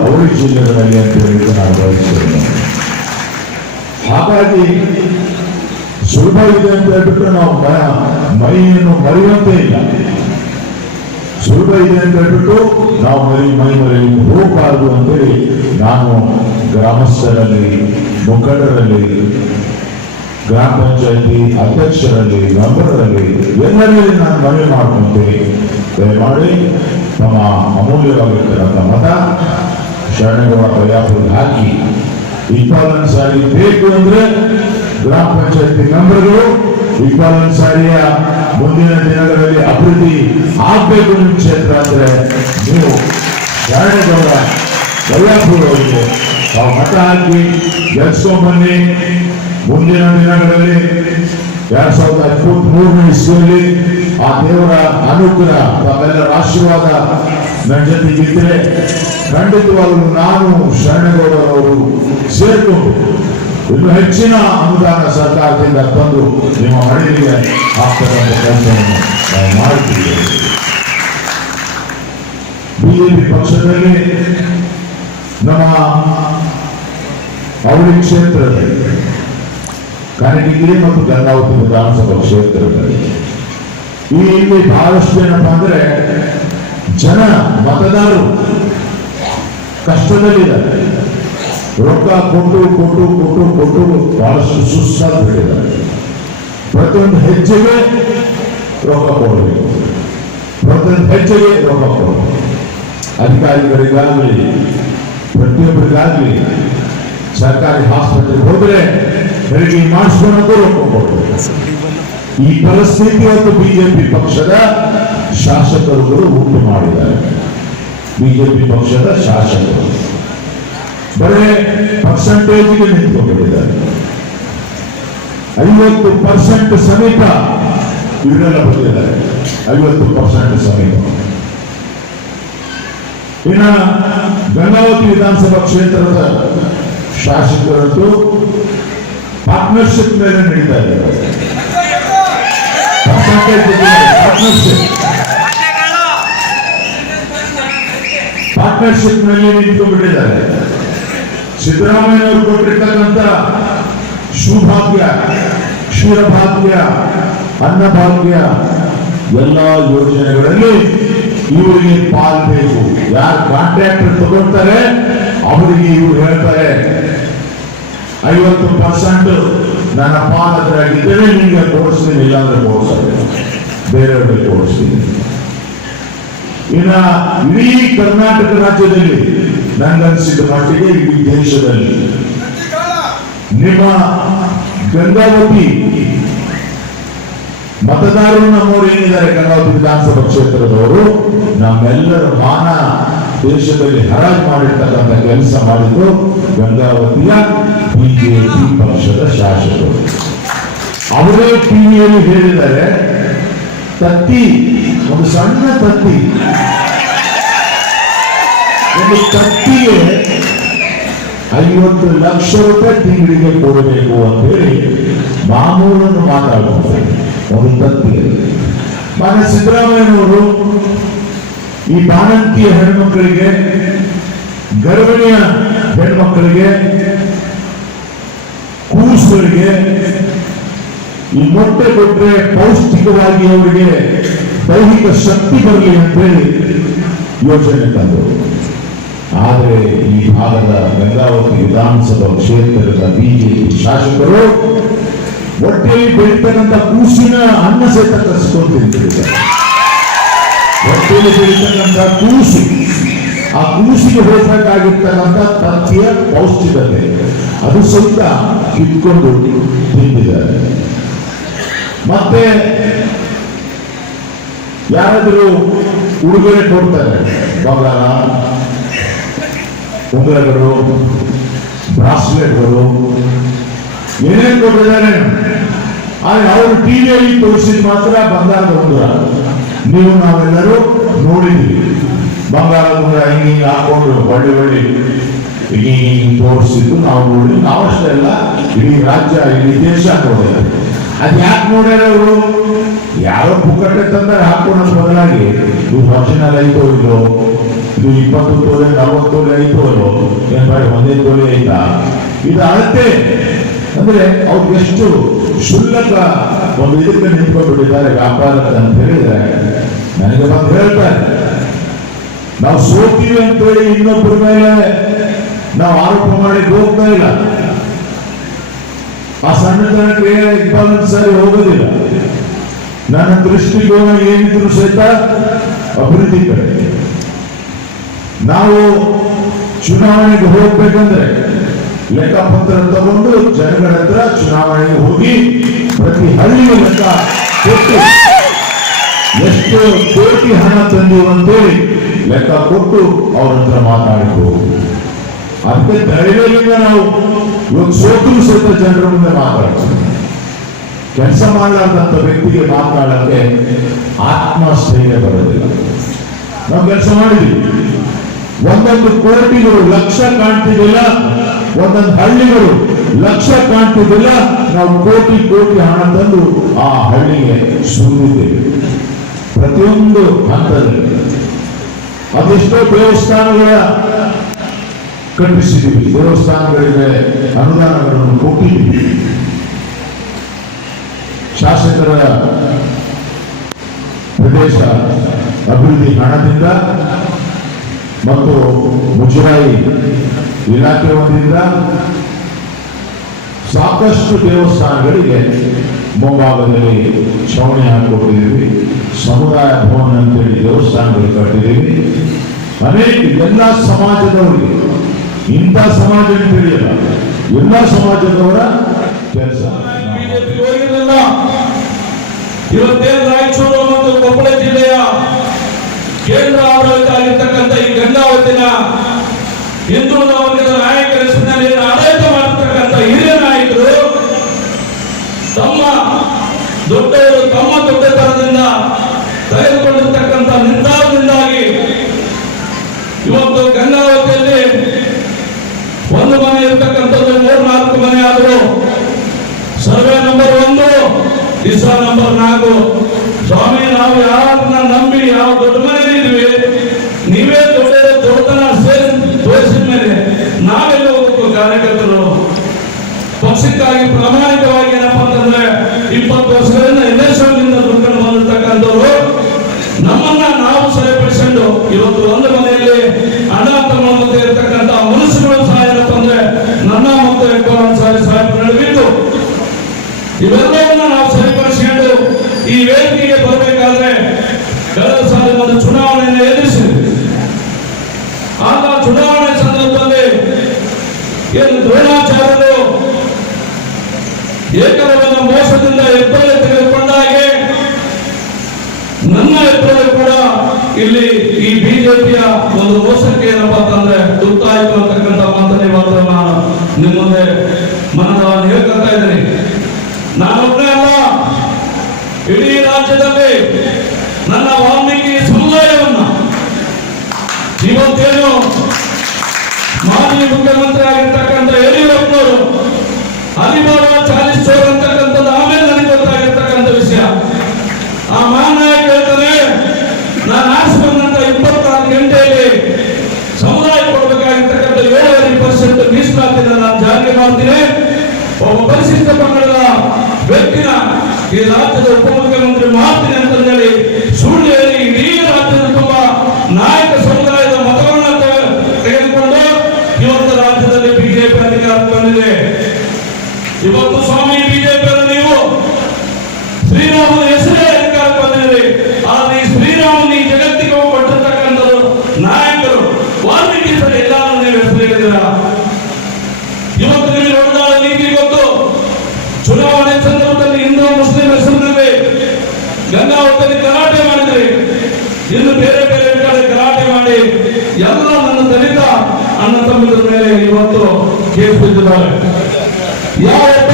ಅವಳಿ ಜಿಲ್ಲೆಗಳಲ್ಲಿ ಅಂತ ಹೇಳಿ ನಾನು ಭಾವಿಸ್ತೇನೆ. ಹಾಗಾಗಿ ಸುಲಭ ಇದೆ ಅಂತ ಹೇಳ್ಬಿಟ್ಟು ನಾವು ಮೈಯನ್ನು ಮರೆಯುವಂತೆ ಇಲ್ಲ. ಸುಲಭ ಇದೆ ಅಂತ ಹೇಳ್ಬಿಟ್ಟು ನಾವು ಮೈ ಮರೆಯಲಿಕ್ಕೆ ಹೋಗಬಾರದು ಅಂತೇಳಿ ನಾನು ಗ್ರಾಮಸ್ಥರಲ್ಲಿ, ಮುಖಂಡರಲ್ಲಿ, ಗ್ರಾಮ ಪಂಚಾಯತಿ ಅಧ್ಯಕ್ಷರಲ್ಲಿ, ಮೆಂಬರಲ್ಲಿ ಎಲ್ಲರಲ್ಲಿ ನಾನು ಮನವಿ ಮಾಡ್ಕೊಂತೀನಿ. ದಯಮಾಡಿ ನಮ್ಮ ಅಮೂಲ್ಯವಾಗಿರ್ತಕ್ಕಂಥ ಮತ ಶರಣೇಗೌಡ ಬಳ್ಳಾಪುರಕ್ಕೆ ಹಾಕಿ. 21 ಸಾರಿ ಬೇಕು ಅಂದ್ರೆ ಗ್ರಾಮ ಪಂಚಾಯತಿ ಮೆಂಬರ್ಗಳು 21 ಸಾರಿಯ ಮುಂದಿನ ದಿನಗಳಲ್ಲಿ ಅಭಿವೃದ್ಧಿ ಆಗ್ಬೇಕು ನಿಮ್ಮ ಕ್ಷೇತ್ರ ಅಂದ್ರೆ ನೀವು ಶರಣೇಗೌಡ ಬಳ್ಳಾಪುರ ಅವರಿಗೆ ನಾವು ಮತ ಹಾಕಿ ಗೆಲ್ಸ್ಕೊಂಡ್ ಬನ್ನಿ. ಮುಂದಿನ ದಿನಗಳಲ್ಲಿ 2023 ಇಸ್ವಿಯಲ್ಲಿ ಆ ದೇವರ ಅನುಗ್ರಹ ತಾವೆಲ್ಲರ ಆಶೀರ್ವಾದ ನನ್ನ ಜೊತೆಗಿದ್ರೆ ಖಂಡಿತವಾಗಲೂ ನಾನು ಶರಣೇಗೌಡರವರು ಸೇರ್ಕೊಂಡು ಇನ್ನು ಹೆಚ್ಚಿನ ಅನುದಾನ ಸರ್ಕಾರದಿಂದ ತಂದು ನಿಮ್ಮ ಮನೆಗೆ ಹಾಕ್ತಕ್ಕಂಥ ಕೆಲಸವನ್ನು ನಾವು ಮಾಡುತ್ತಿದ್ದೇವೆ. ಬಿಜೆಪಿ ಪಕ್ಷದಲ್ಲಿ ನಮ್ಮ ಅವಳಿ ಕ್ಷೇತ್ರದಲ್ಲಿ ಕನಕಗಿರಿ ಮತ್ತು ಗಂಗಾವತಿ ವಿಧಾನಸಭಾ ಕ್ಷೇತ್ರದಲ್ಲಿ ಇಲ್ಲಿ ಬಹಳಷ್ಟು ಏನಪ್ಪ ಅಂದ್ರೆ ಜನ ಮತದಾರರು ಕಷ್ಟದಲ್ಲಿದ್ದಾರೆ. ರೊಕ್ಕ ಕೊಟ್ಟು ಕೊಟ್ಟು ಕೊಟ್ಟು ಕೊಟ್ಟು ಬಹಳಷ್ಟು ಸುಸ್ತಾಗ್ಬಿಟ್ಟಿದ್ದಾರೆ. ಪ್ರತಿಯೊಂದು ಹೆಜ್ಜೆಗೆ ರೊಕ್ಕ ಕೊಡಬೇಕು, ಪ್ರತಿಯೊಂದು ಹೆಜ್ಜೆಗೆ ರೊಕ್ಕ ಕೊಡಬೇಕು. ಅಧಿಕಾರಿಗಳಿಗಾಗಲಿ ಪ್ರತಿಯೊಬ್ಬರಿಗಾಗಲಿ ಸರ್ಕಾರಿ ಆಸ್ಪತ್ರೆಗೆ ಹೋದ್ರೆ ಹೆರಿಗೆ ಮಾಡಿಸ್ಕೊಳ್ಳೋದು ರೊಕ್ಕ ಕೊಡಬೇಕು. ಈ ಪರಿಸ್ಥಿತಿ ಇವತ್ತು ಬಿಜೆಪಿ ಪಕ್ಷದ ಶಾಸಕರುಗಳು ಉಂಟು ಮಾಡಿದ್ದಾರೆ. ಬಿಜೆಪಿ ಪಕ್ಷದ ಶಾಸಕರು ಬರೇ ಪರ್ಸೆಂಟೇಜ್ಗೆ ನಿಂತ್ಕೊಂಡಿದ್ದಾರೆ. 50% ಸಮೀಪ ಇವರೆಲ್ಲ ಬಂದಿದ್ದಾರೆ. 50% ಸಮೀಪ. ಇನ್ನ ಗಂಗಾವತಿ ವಿಧಾನಸಭಾ ಕ್ಷೇತ್ರದ ಶಾಸಕರಂತೂ ಪಾರ್ಟ್ನರ್ಶಿಪ್ ಮೇಲೆ ನಡೀತಾ ಇದ್ದಾರೆ. ಪಾರ್ಟ್ನರ್ಶಿಪ್ ನಲ್ಲಿ ನಿಂತುಬಿಟ್ಟಿದ್ದಾರೆ. ಸಿದ್ದರಾಮಯ್ಯನವರು ಕೊಟ್ಟಿರ್ತಕ್ಕಂಥ ಸುಭಾಗ್ಯ, ಕ್ಷೀರಭಾಗ್ಯ, ಅನ್ನಭಾಗ್ಯ ಎಲ್ಲ ಯೋಜನೆಗಳಲ್ಲಿ ಇವರಿಗೆ ಪಾಲ್ ಬೇಕು. ಯಾರು ಕಾಂಟ್ರಾಕ್ಟರ್ ತಗೊಳ್ತಾರೆ ಅವರಿಗೆ ಇವ್ರು ಹೇಳ್ತಾರೆ 50% ನನ್ನ ಪಾಲ್ ಹತ್ರ ಆಗಿದ್ದರೆ ನಿಮಗೆ ಕೊಡಿಸ್ತೀನಿ, ಇಲ್ಲಾಂದ್ರೆ ಕೊಡಿಸ್ತಾರೆ, ಬೇರೆಯವ್ರಿಗೆ ಕೊಡಿಸ್ತೀನಿ. ಇನ್ನ ಇಡೀ ಕರ್ನಾಟಕ ರಾಜ್ಯದಲ್ಲಿ ನನಗನ್ಸಿದ ಮಟ್ಟಿಗೆ ಇಡೀ ದೇಶದಲ್ಲಿ ನಿಮ್ಮ ಗಂಗಾವತಿ ಮತದಾರರು ನಮ್ಮವರು ಏನಿದ್ದಾರೆ ಗಂಗಾವತಿ ವಿಧಾನಸಭಾ ಕ್ಷೇತ್ರದವರು ನಮ್ಮೆಲ್ಲರ ಮಾನ ದೇಶದಲ್ಲಿ ಹರಾಜು ಮಾಡಿರ್ತಕ್ಕಂಥ ಕೆಲಸ ಮಾಡಿದ್ದು ಗಂಗಾವತಿಯ ಬಿಜೆಪಿ ಪಕ್ಷದ ಶಾಸಕರು. ಅವರೇ ಟಿವಿಯಲ್ಲಿ ಹೇಳಿದ್ದಾರೆ, ತತ್ತಿ ಒಂದು ಸಣ್ಣ ತತ್ತಿ, ಒಂದು ತತ್ತಿಗೆ 50 ಲಕ್ಷ ರೂಪಾಯಿ ತಿಂಗಳಿಗೆ ಕೊಡಬೇಕು ಅಂತ ಹೇಳಿ ಮಾಮೂಲನ್ನು ಮಾತಾಡ್ತಾರೆ. ಒಂದು ತತ್ತಿಗೆ ಮಾನ್ಯ ಸಿದ್ದರಾಮಯ್ಯನವರು ಈ ಬಾಣಂತಿಯ ಹೆಣ್ಮಕ್ಕಳಿಗೆ, ಗರ್ಭಿಣಿಯ ಹೆಣ್ಮಕ್ಕಳಿಗೆ, ಕೂಸುಗಳಿಗೆ ಈ ಮೊಟ್ಟೆ ಕೊಟ್ಟರೆ ಪೌಷ್ಟಿಕವಾಗಿ ಅವರಿಗೆ ದೈಹಿಕ ಶಕ್ತಿ ಬರಲಿ ಅಂತೇಳಿ ಯೋಜನೆ ತಂದರು. ಆದರೆ ಈ ಭಾಗದ ಗಂಗಾವತಿ ವಿಧಾನಸಭಾ ಕ್ಷೇತ್ರದ ಬಿಜೆಪಿ ಶಾಸಕರು ಹೊಟ್ಟೆಯಲ್ಲಿ ಬೆಳೀತಕ್ಕಂಥ ಕೂಸಿನ ಅನ್ನ ಸಹಿತ ಕಸಿಕೊಂಡು ತಿಂತಿದ್ದಾರೆ. ಹೊಟ್ಟೆಯಲ್ಲಿ ಬೆಳೀತಕ್ಕಂಥ ಕೂಸು, ಆ ಕೂಸಿಗೆ ಹೋಗಬೇಕಾಗಿರ್ತಕ್ಕಂಥ ತತ್ತಿಯ ಪೌಷ್ಟಿಕತೆ ಅದು ಸಹಿತ ಕಿತ್ಕೊಂಡು ತಿಂದಿದ್ದಾರೆ. ಮತ್ತೆ ಯಾರಾದರೂ ಉಡುಗೊರೆ ಕೊಡ್ತಾರೆ, ಬಂಗಾರ, ಉಂಗುರಗಳು, ಬ್ರಾಸ್ಲೆಟ್ಗಳು, ಏನೇನು ಕೊಟ್ಟಿದ್ದಾರೆ. ಆದರೆ ಅವರು ಟಿವಿಯಲ್ಲಿ ತೋರಿಸಿದ ಮಾತ್ರ ಬಂಗಾರದ ಉಂಗುರ. ನೀವು ನಾವೆಲ್ಲರೂ ನೋಡಿದ್ದೀವಿ. ಬಂಗಾರದ ಉಂಗುರ ಹಿಂಗೆ ಹಾಕೊಂಡು ಒಳ್ಳೆ ಹಿಂಗೆ ತೋರಿಸಿದ್ದು ನಾವು ನೋಡಿ, ನಾವಷ್ಟೇ ಅಲ್ಲ ಇಡೀ ರಾಜ್ಯ, ಇಡೀ ದೇಶ ನೋಡಿದ್ದಾರೆ. ಅದು ಯಾಕೆ ನೋಡ್ಯಾರ ಅವರು? ಯಾರೋ ಪುಕ್ಕಟ್ಟೆ ತಂದರೆ ಹಾಕೊಳ್ಳೋದ್ರ ಬದಲಾಗಿ ಇದು ಒರಿಜಿನಲ್ ಐತೋ ಇಲ್ಲೋ, ಇದು 20 ತೊಲೆ 40 ತೊಲೆ ಐತೋ ಇಲ್ಲೋ, ಏನ್ ಬಾರಿ 1 ತೊಲೆ ಐತಾ, ಇದು ಅಳತೆ ಅಂದ್ರೆ ಅವ್ರಿಗೆ ಎಷ್ಟು ಶುಲ್ಕ ಒಂದು ಇದಕ್ಕೆ ನಿಂತ್ಕೊಂಡ್ಬಿಟ್ಟಿದ್ದಾರೆ ವ್ಯಾಪಾರಕ್ಕೆ ಅಂತ ಹೇಳಿದ್ರೆ ನನಗೆ ಬಂದು ಹೇಳ್ತಾರೆ, ನಾವು ಸೋತೀವಿ ಅಂತೇಳಿ ಇನ್ನೊಬ್ಬರ ಮೇಲೆ ನಾವು ಆರೋಪ ಮಾಡಿ ಹೋಗ್ತಾ ಇಲ್ಲ. ಆ ಸಣ್ಣತನಕ್ಕೆ 20 ಸಾರಿ ಹೋಗೋದಿಲ್ಲ. ನನ್ನ ದೃಷ್ಟಿಕೋನ ಏನಿದ್ರು ಸಹಿತ ಅಭಿವೃದ್ಧಿ ಕಡೆ. ನಾವು ಚುನಾವಣೆಗೆ ಹೋಗ್ಬೇಕಂದ್ರೆ ಲೆಕ್ಕಪತ್ರ ತಗೊಂಡು ಜನಗಳ ಹತ್ರ ಚುನಾವಣೆಗೆ ಹೋಗಿ ಪ್ರತಿ ಹಳ್ಳಿಗೆ ಲೆಕ್ಕ ಕೊಟ್ಟು ಎಷ್ಟು ಕೋಟಿ ಹಣ ತಂದೀವಿ ಅಂತೇಳಿ ಲೆಕ್ಕ ಕೊಟ್ಟು ಅವ್ರ ಹತ್ರ ಮಾತಾಡಬಹುದು. ಅದಕ್ಕೆ ಧೈರ್ಯದಿಂದ ನಾವು ಇವತ್ತು ಸೋತರು ಸಹಿತ ಜನರ ಮುಂದೆ ಮಾತಾಡ್ತೀವಿ. ಕೆಲಸ ಮಾಡಲಾರ್ದಂತ ವ್ಯಕ್ತಿಗೆ ಮಾತನಾಡಕ್ಕೆ ಆತ್ಮಸ್ಥೈರ್ಯ ಬರೋದಿಲ್ಲ. ನಾವು ಕೆಲಸ ಮಾಡಿದ್ವಿ, ಒಂದೊಂದು ಕೋಟಿಗಳು ಲಕ್ಷ ಕಾಣ್ತಿದ್ದಿಲ್ಲ, ಒಂದೊಂದು ಹಳ್ಳಿಗಳು ಲಕ್ಷ ಕಾಣ್ತಿದ್ದಿಲ್ಲ. ನಾವು ಕೋಟಿ ಕೋಟಿ ಹಣ ತಂದು ಆ ಹಳ್ಳಿಗೆ ಸುರಿದಿದ್ದೇವೆ ಪ್ರತಿಯೊಂದು ಹಂತದಲ್ಲಿ. ಅದೆಷ್ಟೋ ದೇವಸ್ಥಾನಗಳ ಕಟ್ಟಿಸಿದ್ದೀವಿ, ದೇವಸ್ಥಾನಗಳಿಗೆ ಅನುದಾನಗಳನ್ನು ಕೊಟ್ಟಿದ್ದೀವಿ. ಶಾಸಕರ ಪ್ರದೇಶ ಅಭಿವೃದ್ಧಿ ಹಣದಿಂದ ಮತ್ತು ಮುಜರಾಯಿ ಇಲಾಖೆ ವತಿಯಿಂದ ಸಾಕಷ್ಟು ದೇವಸ್ಥಾನಗಳಿಗೆ ಮುಂಭಾಗದಲ್ಲಿ ಛಾವಣಿ ಹಾಕಿಕೊಟ್ಟಿದ್ದೀವಿ. ಸಮುದಾಯ ಭವನ ಅಂತೇಳಿ ದೇವಸ್ಥಾನಗಳು ಕಟ್ಟಿದ್ದೀವಿ. ಅನೇಕ ಎಲ್ಲ ಸಮಾಜದವರಿಗೆ, ಇಂಥ ಸಮಾಜ ಅಂತೇಳಿಲ್ಲ, ಎಲ್ಲ ಸಮಾಜದವರ ಕೆಲಸ. ಇವತ್ತೇನು ರಾಯಚೂರು ಮತ್ತು ಕೊಪ್ಪಳ ಜಿಲ್ಲೆಯ ಕೇಂದ್ರ ಆಡಳಿತ ಆಗಿರ್ತಕ್ಕಂಥ ಈ ಗಂಗಾವತಿನ ಹಿಂದುಳಿದ ವರ್ಗದ ನಾಯಕರ ಹೆಸರಿನಲ್ಲಿ ಆಡಳಿತ ಮಾಡತಕ್ಕಂಥ ಹಿರಿಯ ನಾಯಕರು ತಮ್ಮ ದೊಡ್ಡತನದಿಂದ ತೆಗೆದುಕೊಂಡಿರ್ತಕ್ಕಂಥ ನಿರ್ಧಾರದಿಂದಾಗಿ ಇವತ್ತು ಗಂಗಾವತಿಯಲ್ಲಿ ಒಂದು ಮನೆ ಇರತಕ್ಕಂಥದ್ದು 3-4 ಮನೆ ಆದರೂ ಸರ್ವೆ ನಂಬರ್ 1 ದಿಸಾ ನಂಬರ್ 4. ಸ್ವಾಮಿ, ನಾವು ಯಾರನ್ನ ನಂಬಿ ಯಾವ ದೊಡ್ಡ ಮನೆಯಲ್ಲಿ ಇದ್ವಿ, ನೀವೇ ದೊಡ್ಡತನ ತೋರಿಸಿದ ಮೇಲೆ ನಾವೆಲ್ಲ ಹೋಗ್ಬೇಕು. ಕಾರ್ಯಕರ್ತರು ಪಕ್ಷಕ್ಕಾಗಿ ಪ್ರಾಮಾಣಿಕವಾಗಿ ಏನಪ್ಪಾ ಅಂತಂದ್ರೆ 20 ವರ್ಷಗಳಿಂದ ಎಲೆಕ್ಷನ್ನಿಂದ ದುಡ್ಕೊಂಡು ಬಂದಿರ್ತಕ್ಕಂಥವ್ರು ನಮ್ಮನ್ನ ನಾವು ಸರಿಪಡಿಸಿ ಇವತ್ತು ಒಂದು ಮನೆಯಲ್ಲಿ ಅಣ್ಣ ತಮ್ಮ ಮಧ್ಯೆ ಇರತಕ್ಕಂತ ಮನುಷ್ಯಗಳು ಸಹ ಏನಪ್ಪ ಅಂದ್ರೆ ನನ್ನ ಮತ್ತು ಎಕ್ಕೋನ್ ಸಾಹೇಬ್ ನಡುವಿದ್ದು ಇವೆಲ್ಲವನ್ನ ನಾವು ಸರಿಪಡಿಸಿಕೊಂಡು ಈ ವೇದಿಕೆಗೆ ಬರಬೇಕಾದ್ರೆ ಕಳೆದ ಸಾರಿ ಒಂದು ಚುನಾವಣೆಯನ್ನು ಎದುರಿಸಿದ್ವಿ. ಆಗ ಚುನಾವಣೆ ಸಂದರ್ಭದಲ್ಲಿ ಏನು ದ್ರೋಣಾಚಾರ್ಯರು ಏಕರವನ ಮೋಸದಿಂದ ಹೆಬ್ಬೆಲೆ ತೆಗೆದುಕೊಂಡಾಗೆ ನನ್ನ ಹೆಬ್ಬೆಲೆ ಕೂಡ ಇಲ್ಲಿ ಈ ಬಿಜೆಪಿಯ ಒಂದು ಮೋಸಕ್ಕೆ ಏನಪ್ಪಾ ಅಂತಂದ್ರೆ ತುತ್ತಾಯಿತು ಅಂತಕ್ಕಂಥ ಮಾತನ್ನೇ ಮಾತ್ರ ನಾನು ನಿಮ್ಮ ಮುಂದೆ ಮನದ ಹೇಳ್ಕೊಳ್ತಾ ಇದ್ದೀನಿ. ನಾನೊಬ್ಬನೇ ಅಲ್ಲ, ಇಡೀ ರಾಜ್ಯದಲ್ಲಿ ನನ್ನ ವಾಲ್ಮೀಕಿ ಸಮುದಾಯವನ್ನ ಇವತ್ತೇನು ಮಾಜಿ ಮುಖ್ಯಮಂತ್ರಿ ಆಗಿರ್ತಕ್ಕಂಥ ಯಡಿಯೂರಪ್ಪನವರು ಅಲಿಬಾಬಾ 40 ಚೋರ್ ಅಂತಕ್ಕಂಥದ್ದು ಆಮೇಲೆ ನನಗೆ ಗೊತ್ತಾಗಿರ್ತಕ್ಕಂಥ ವಿಷಯ. ಆ ಮಹಾನಾಯಕ ಹೇಳ್ತಾರೆ, ನಾನು ಆರಿಸಿ ಬಂದಂತ 24 ಗಂಟೆಯಲ್ಲಿ ಸಮುದಾಯ ಕೊಡಬೇಕಾಗಿರ್ತಕ್ಕಂಥ 7.5% ಮೀಸಲಾತಿನ ನಾನು ಜಾರಿಗೆ ಮಾಡ್ತೀನಿ. ಒಬ್ಬ ಪರಿಶಿಷ್ಟ ಪಂಗಡದ ವ್ಯಕ್ತಿನ ಈ ರಾಜ್ಯದ ಉಪಮುಖ್ಯಮಂತ್ರಿ ಮಾಡ್ತೀನಿ ಅಂತ ಹೇಳಿ ಸುಳ್ಳು ಹೇಳಿ ಇಡೀ ರಾಜ್ಯದ ತುಂಬಾ ನಾಯಕ ಸಮುದಾಯದ ಮತಗಳನ್ನ ತೆಗೆದುಕೊಂಡು ಇವತ್ತು ರಾಜ್ಯದಲ್ಲಿ ಬಿಜೆಪಿ ಅಧಿಕಾರಕ್ಕೆ ಬಂದಿದೆ. ಇವತ್ತು ಸ್ವಾಮಿ ಬಿಜೆಪಿ ನೀವು ಶ್ರೀರಾಮನ ಹೆಸರೇ ಅಧಿಕಾರಕ್ಕೆ ಬಂದಿದೆ. ಆದ್ರೆ ಈ ಶ್ರೀರಾಮನ ಈ ಜಗತ್ತಿಗೆ ಕೊಟ್ಟಿರ್ತಕ್ಕಂಥದ್ದು ನಾಯಕರು ವಾಲ್ಮೀಕಿ ಸರಿ ಎಲ್ಲಾರು ನೀವು ಹೆಸರು ಹೇಳಿದಿರ. ಇವತ್ತು ನಿಮಗೆ ನೋಡಿದ ನೀತಿ ಇವತ್ತು ಚುನಾವಣೆ ಸಂದರ್ಭದಲ್ಲಿ ಹಿಂದೂ ಮುಸ್ಲಿಂ ಹೆಸರಿನಲ್ಲಿ ಗಂಗಾವತಿಯಲ್ಲಿ ಗಲಾಟೆ ಮಾಡಿದ್ರಿ, ಇನ್ನು ಬೇರೆ ಬೇರೆ ಕಡೆ ಗಲಾಟೆ ಮಾಡಿ ಎಲ್ಲ ನನ್ನ ದಲಿತ ಅಣ್ಣ ತಮ್ಮದ ಮೇಲೆ ಇವತ್ತು ಕೇಸ್ ಬಿದ್ದಿದ್ದಾರೆ. ಯಾವೊಬ್ಬ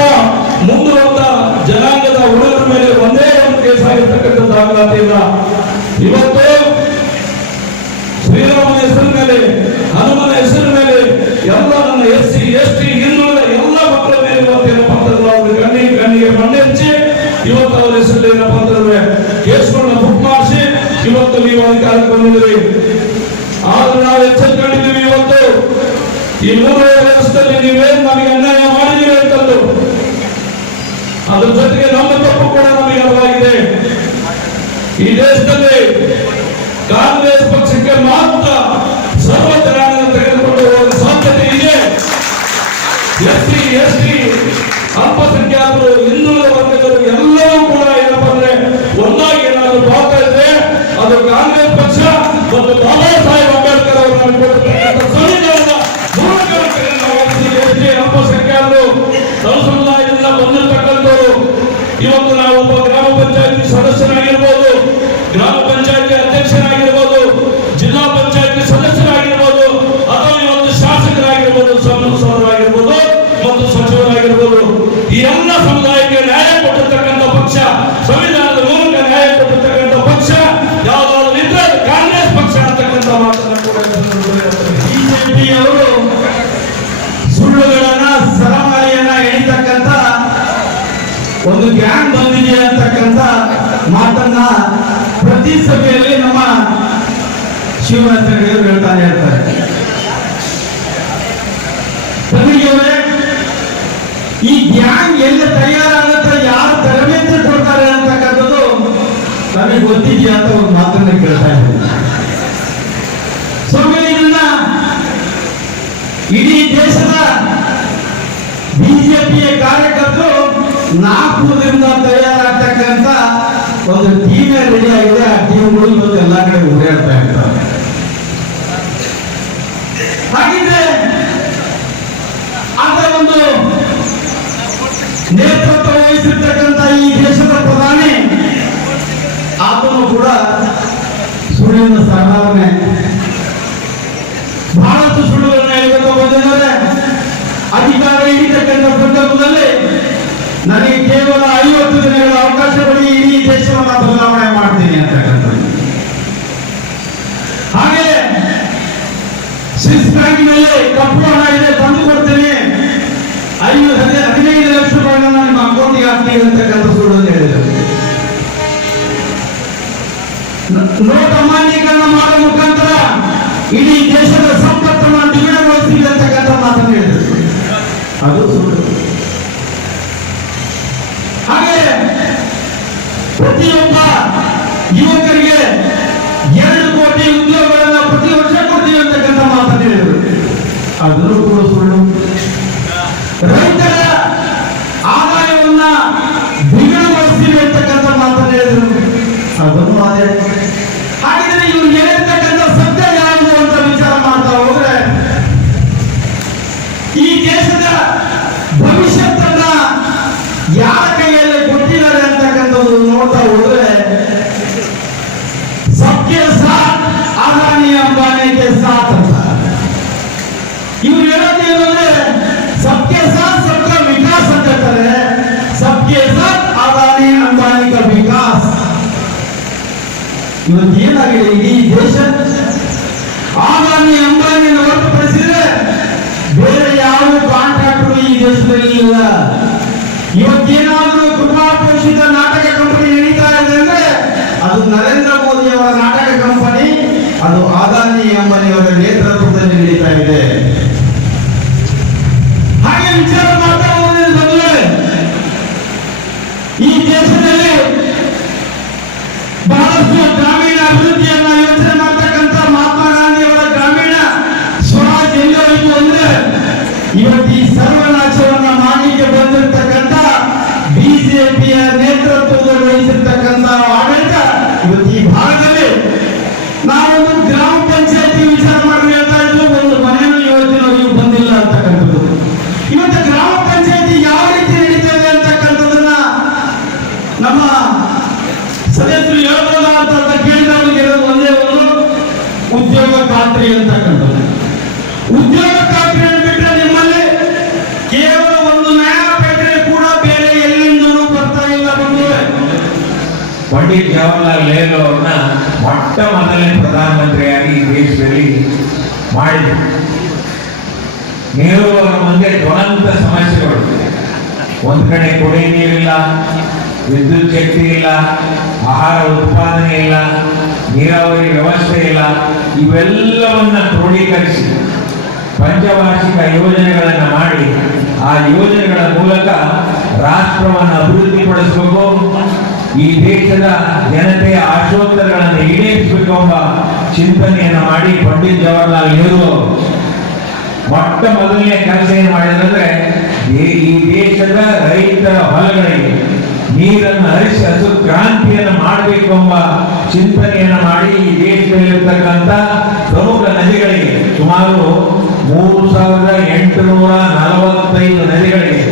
ಮುಂದುವರೆದ ಜನಾಂಗದ ಹುಡುಗರ ಮೇಲೆ ಒಂದೇ ಒಂದು ಕೇಸ್ ಆಗಿರ್ತಕ್ಕಂಥ ದಾಖಲಾತಿ ಇಲ್ಲ. ಇವತ್ತು ಶ್ರೀರಾಮನ ಹೆಸರು ಮೇಲೆ, ಹನುಮನ ಹೆಸರು ಮೇಲೆ ಎಲ್ಲ ನನ್ನ SC ST ಹಿಂದುಳಿದ ಎಲ್ಲ ಮಕ್ಕಳ ಮೇಲೆ ಇವತ್ತು ಏನಪ್ಪ ಅಂತಂದ್ರೆ ಅವ್ರ ಕಣ್ಣಿಗೆ ಮಣ್ಣೆ ಹಚ್ಚಿ ಇವತ್ತು ಅವ್ರ ಹೆಸರಲ್ಲಿ ಏನಪ್ಪ ಅಂತಂದ್ರೆ ಕೇಸ್ಗಳನ್ನ ಬುಕ್ ಮಾಡಿಸಿ ಇವತ್ತು ನೀವು ಅಧಿಕಾರಕ್ಕೆ ಬಂದಿದ್ದೀರಿ. ಆದ್ರೆ ನಾವು ಎಚ್ಚರಿಕೊಂಡಿದ್ದೀವಿ. ಇವತ್ತು ಈ 3 ವರ್ಷದಲ್ಲಿ ನೀವೇನು ನಮಗೆ ಅನ್ಯಾಯ ಮಾಡಿದ್ದೀರಿ ಅಂತಂದು ಅದ್ರ ಜೊತೆಗೆ ನಮ್ಮ ತಪ್ಪು ಕೂಡ ನಮಗೆ ಅರಿವಾಗಿದೆ. ಈ ದೇಶದಲ್ಲಿ ಕಾಂಗ್ರೆಸ್ ಪಕ್ಷಕ್ಕೆ ಮಾತ್ರ ಸರ್ವ ಜನಾಂಗ ತೆಗೆದುಕೊಂಡು ಹೋಗುವ ಸಾಧ್ಯತೆ ಇದೆ. SC ST ಅಲ್ಪಸಂಖ್ಯಾತರು ಹಿಂದುಳಿದ ವರ್ಗಗಳು ಎಲ್ಲರೂ ಕೂಡ ಏನಪ್ಪಾ ಅಂದ್ರೆ ಒಂದಾಗಿ ಏನಾದರೂ ಭಾಗ ಇದ್ರೆ ಅದು ಕಾಂಗ್ರೆಸ್ ಪಕ್ಷ ಮತ್ತು ಬಾಬಾ ಸಾಹೇಬ್ ಅಂಬೇಡ್ಕರ್ ಅವರು ನಮಗೆ ಕೊಟ್ಟಿರ್ತಕ್ಕಂಥ ಸಂವಿಧಾನದ ಮೂಲಕ ಅಲ್ಪಸಂಖ್ಯಾತರು ತಮ್ಮ ಸಮುದಾಯದಿಂದ ಬಂದಿರತಕ್ಕಂಥವರು. ಇವತ್ತು ನಾವು ಒಬ್ಬ ಗ್ರಾಮ ಪಂಚಾಯತಿ ಸದಸ್ಯರಾಗಿರ್ಬೋದು, ಗ್ರಾಮ ಪಂಚಾಯತಿ ಅಧ್ಯಕ್ಷರಾಗಿರ್ಬೋದು, ಜಿಲ್ಲಾ ಪಂಚಾಯತಿ ಸದಸ್ಯರಾಗಿರ್ಬೋದು, ಅಥವಾ ಇವತ್ತು ಶಾಸಕರಾಗಿರ್ಬೋದು, ಸಂಸದರಾಗಿರ್ಬೋದು ಮತ್ತು ಸಚಿವರಾಗಿರ್ಬೋದು, ಈ ಎಲ್ಲ ಸಮುದಾಯಕ್ಕೆ ನ್ಯಾಯ ಕೊಟ್ಟಿರ್ತಕ್ಕಂಥ ಪಕ್ಷ, ಸಂವಿಧಾನದ ಮೂಲಕ ನ್ಯಾಯ ಕೊಟ್ಟಿರ್ತಕ್ಕಂಥ ಪಕ್ಷ ಯಾವುದಾದ್ರು ಇದ್ರೆ ಕಾಂಗ್ರೆಸ್ ಪಕ್ಷ ಅಂತಕ್ಕಂಥ ಮಾತನ್ನು ಕೂಡ ಬಿಜೆಪಿಯವರು ಸುಳ್ಳುಗಳನ್ನ ಸರಮಾರಿಯನ್ನ ಎಣಿತಕ್ಕಂಥ ಒಂದು ಗ್ಯಾಂಗ್ ಬಂದಿದೆ ಅಂತಕ್ಕಂಥ ಮಾತನ್ನ ಪ್ರತಿ ಸಭೆಯಲ್ಲಿ ನಮ್ಮ ಶಿವರಾತ್ರಿಗಳು ಹೇಳ್ತಾನೆ ಇರ್ತಾರೆ. ಪ್ರತಿಗೆ ಈ ಗ್ಯಾಂಗ್ ಎಲ್ಲಿ ತಯಾರಾಗುತ್ತೆ, ಯಾರು ತರಬೇತಿ ಕೊಡ್ತಾರೆ ಅಂತಕ್ಕಂಥದ್ದು ನಮಗೆ ಗೊತ್ತಿದೆಯಾ ಅಂತ ಒಂದು ಮಾತನ್ನ ಕೇಳ್ತಾ ಇದ್ದೀನಿ. ಸ್ವಾಮಿ, ಇದನ್ನ ಇಡೀ ದೇಶದ ಬಿಜೆಪಿಯ ಕಾರ್ಯಕರ್ತರು 4 ದಿನದಿಂದ ತಯಾರಾಗ್ತಕ್ಕಂಥ ಒಂದು ಟೀಮ್ ರೆಡಿ ಆಗಿದೆ. ಆ ಟೀಮ್ಗಳು ಇವತ್ತು ಎಲ್ಲ ಕಡೆ ಓಡಾಡ್ತಾ ಇರ್ತಾರೆ. ಹಾಗಿದ್ರೆ ಅಂತ ಒಂದು ನೇತೃತ್ವ ವಹಿಸಿರ್ತಕ್ಕಂಥ ಈ ದೇಶದ ಪ್ರಧಾನಿ ಆತನು ಕೂಡ ಸುಳ್ಳಿನ ಸಾಧಾರಣೆ ಬಹಳಷ್ಟು ಸುಳ್ಳುಗಳನ್ನ ಹೇಳ್ತಾ ಬಂದಿದ್ದಾರೆ. ಅಧಿಕಾರ ಹಿಡಿತಕ್ಕಂಥ ಸಂದರ್ಭದಲ್ಲಿ ನನಗೆ ಕೇವಲ 50 ದಿನಗಳ ಅವಕಾಶ ಕೊಡಿ, ಇಡೀ ದೇಶವನ್ನ ಬದಲಾವಣೆ ಮಾಡ್ತೀನಿ ಅಂತಕ್ಕಂಥದ್ದು. ಹಾಗೆ ಸ್ವಿಸ್ ಬ್ಯಾಂಕ್ ಮೇಲೆ ಕಪ್ಪು ಹಣ ಇದೆ, ತಂದು ಕೊಡ್ತೀನಿ, 15 ಲಕ್ಷ ರೂಪಾಯಿಗಳನ್ನ ನಿಮ್ಮ ಅಕೌಂಟ್ಗೆ ಹಾಕ್ತೀವಿ ಅಂತಕ್ಕಂಥ ಸುಳ್ಳನ್ನು ಹೇಳಿದರು. ನೋಟ್ ಅಮಾನ್ಯೀಕರಣ ಮಾಡುವ ಮುಖಾಂತರ ಇಡೀ ದೇಶದ ಸಂಪತ್ತನ್ನು ದ್ವಿಗುಣಗೊಳಿಸ್ತೀವಿ ಅಂತಕ್ಕಂಥ ಮಾತನ್ನು ಹೇಳಿದರು. ಅದು ಸುಳ್ಳು. ಹಾಗೆ ಪ್ರತಿಯೊಬ್ಬ ಯುವಕರಿಗೆ 2 ಕೋಟಿ ಉದ್ಯೋಗಗಳನ್ನ ಪ್ರತಿ ವರ್ಷ ಕೊಡ್ತೀವಿ ಅಂತಕ್ಕಂಥ ಮಾತನ್ನು ಹೇಳಿದರು. ಅದನ್ನು ಕೂಡ ಸುಳ್ಳು. ರೈತರ ಆದಾಯವನ್ನ ದ್ವಿಗುಣಗೊಳಿಸ್ತೀವಿ ಅಂತಕ್ಕಂಥ ಮಾತನ್ನು ಹೇಳಿದರು. ಅದನ್ನು ಅದೇ. ಹಾಗಿದ್ರೆ ಇವ್ರು ಹೇಳಿರ್ತಕ್ಕಂಥ ಸತ್ಯ ಯಾವುದು ಅಂತ ವಿಚಾರ ಮಾಡ್ತಾ ಹೋದ್ರೆ ಈ ದೇಶದ ಭವಿಷ್ಯತ್ತನ್ನ ಯಾರ ಕೈಯಲ್ಲಿ ಕೊಟ್ಟಿದ್ದಾರೆ ಅಂತಕ್ಕಂಥದ್ದು ನೋಡ್ತಾ ಹೋದ್ರೆ ಸಬ್ಕೆ ಸಾಥ್ ಅದಾನಿ ಅಂಬಾನಿಗೆ ಸಾಥ್ ಅಂತ ಇವ್ರು ಹೇಳೋದೇನು ಅಂದ್ರೆ ಸಬ್ಕೆ ಸಾಥ್ ಸಬ್ಕಾ ವಿಕಾಸ್ ಅಂತ ಹೇಳ್ತಾರೆ. ಸಬ್ಕೆ ಸಾಥ್ ಅದಾನಿ ಅಂಬಾನಿ ಕಾ ವಿಕಾಸ್. ಇವತ್ತು ಏನಾಗಿದೆ ಇಡೀ ದೇಶ ಅದಾನಿ ಅಂಬಾನಿಯನ್ನು ಹೊರತುಪಡಿಸಿದ್ರೆ ಬೇರೆ ಯಾವ ಕಾಂಟ್ರಾಕ್ಟರು ಈ ದೇಶದಲ್ಲಿ ಇಲ್ಲ. ಇವತ್ತೇನಾದ್ರೂ ಕೃಪಾಪೋಷಿತ ನಾಟಕ ಕಂಪನಿ ನಡೀತಾ ಇದೆ ಅಂದ್ರೆ ಅದು ನರೇಂದ್ರ ಮೋದಿ ಅವರ ನಾಟಕ ಕಂಪನಿ, ಅದು ಅದಾನಿ ಅಂಬಾನಿಯವರ ನೇತೃತ್ವದಲ್ಲಿ ನಡೀತಾ ಇದೆ. ಹಾಗೆ ವಿಚಾರ ಮಾಡ್ತಾ ಹೋದ್ರೆ ಬಂದ್ರೆ ಈ ದೇಶದಲ್ಲಿ ಬಹಳಷ್ಟು ಗ್ರಾಮೀಣ ಅಭಿವೃದ್ಧಿಯನ್ನ ಯೋಚನೆ ಮಾಡ್ತಕ್ಕಂಥ ಮಹಾತ್ಮ ಗಾಂಧಿ ಅವರ ಗ್ರಾಮೀಣ ಸ್ವರಾಜ್ ಎಲ್ಲೋಯಿತು ಅಂದ್ರೆ ಇವತ್ತು ಈ ಸರ್ವನಾಶವನ್ನ ಮಾಡಲಿಕ್ಕೆ ಬಂದಿರತಕ್ಕಂಥ ಬಿಜೆಪಿಯ ನೇತೃತ್ವದಲ್ಲಿ ವಹಿಸಿರ್ತಕ್ಕಂಥ ಆಡಳಿತ ಇವತ್ತು ಈ ಭಾಗದಲ್ಲಿ ನಾವೊಂದು ಗ್ರಾಮ ಪಂಚಾಯತಿ ವಿಚಾರ ಮಾಡಿ ಹೇಳ್ತಾ ಇದ್ರು, ಒಂದು ಮನೆಯನ್ನು ಯೋಜನೆಯೂ ಬಂದಿಲ್ಲ ಅಂತಕ್ಕಂಥದ್ದು. ಇವತ್ತು ಗ್ರಾಮ ಪಂಚಾಯತಿ ಯಾವ ರೀತಿ ನಡೀತದೆ ಅಂತಕ್ಕಂಥದ್ದನ್ನ ನಮ್ಮ ಸದಸ್ಯರು ಹೇಳ್ಬೋದಾ ಅಂತ ಕೇಳಿದವರಿಗೆ ಒಂದೇ ಒಂದು ಉದ್ಯೋಗ ಖಾತ್ರಿ ಅಂತಕ್ಕಂಥದ್ದು. ಉದ್ಯೋಗ ಖಾತ್ರಿಯನ್ನು ಬಿಟ್ಟರೆ ನಿಮ್ಮಲ್ಲಿ ಕೇವಲ ಒಂದು ನ್ಯಾಯ ಪೇಟೆ ಕೂಡ ಬೇರೆ ಎಲ್ಲಿಂದಲೂ ಬರ್ತಾ ಇಲ್ಲ. ಬಂದಿವೆ ಪಂಡಿತ್ ಜವಾಹರ್ಲಾಲ್ ನೆಹರು ಅವ್ರನ್ನ ಮೊಟ್ಟ ಮೊದಲನೇ ಪ್ರಧಾನಮಂತ್ರಿಯಾಗಿ ಈ ದೇಶದಲ್ಲಿ ಮಾಡಿದ್ರು. ನೆಹರು ಅವರ ಮುಂದೆ ಜ್ವಲಂತ ಸಮಸ್ಯೆಗಳು, ಒಂದ್ ಕಡೆ ಕುಡಿಯ ನೀರಿಲ್ಲ, ವಿದ್ಯುತ್ ಶಕ್ತಿ ಇಲ್ಲ, ಆಹಾರ ಉತ್ಪಾದನೆ ಇಲ್ಲ, ನೀರಾವರಿ ವ್ಯವಸ್ಥೆ ಇಲ್ಲ. ಇವೆಲ್ಲವನ್ನ ಕ್ರೋಢೀಕರಿಸಿ ಪಂಚವಾರ್ಷಿಕ ಯೋಜನೆಗಳನ್ನು ಮಾಡಿ ಆ ಯೋಜನೆಗಳ ಮೂಲಕ ರಾಷ್ಟ್ರವನ್ನು ಅಭಿವೃದ್ಧಿಪಡಿಸಬೇಕು, ಈ ದೇಶದ ಜನತೆಯ ಆಶೋತ್ತರಗಳನ್ನು ಈಡೇರಿಸಬೇಕು ಎಂಬ ಚಿಂತನೆಯನ್ನು ಮಾಡಿ ಪಂಡಿತ್ ಜವಾಹರ್ಲಾಲ್ ನೆಹರು ಮೊಟ್ಟ ಮೊದಲನೇ ಕೆಲಸ ಏನು ಮಾಡಿದ್ರೆ ಈ ದೇಶದ ರೈತರ ಹೊಲಗಳಿಗೆ ನೀರನ್ನು ಹರಿಸಿ ಹಸು ಕ್ರಾಂತಿಯನ್ನು ಮಾಡಬೇಕು ಎಂಬ ಚಿಂತನೆಯನ್ನು ಮಾಡಿ ಈ ದೇಶದಲ್ಲಿರ್ತಕ್ಕಂಥ ಪ್ರಮುಖ ನದಿಗಳಿಗೆ ಸುಮಾರು 3845 ನದಿಗಳಿಗೆ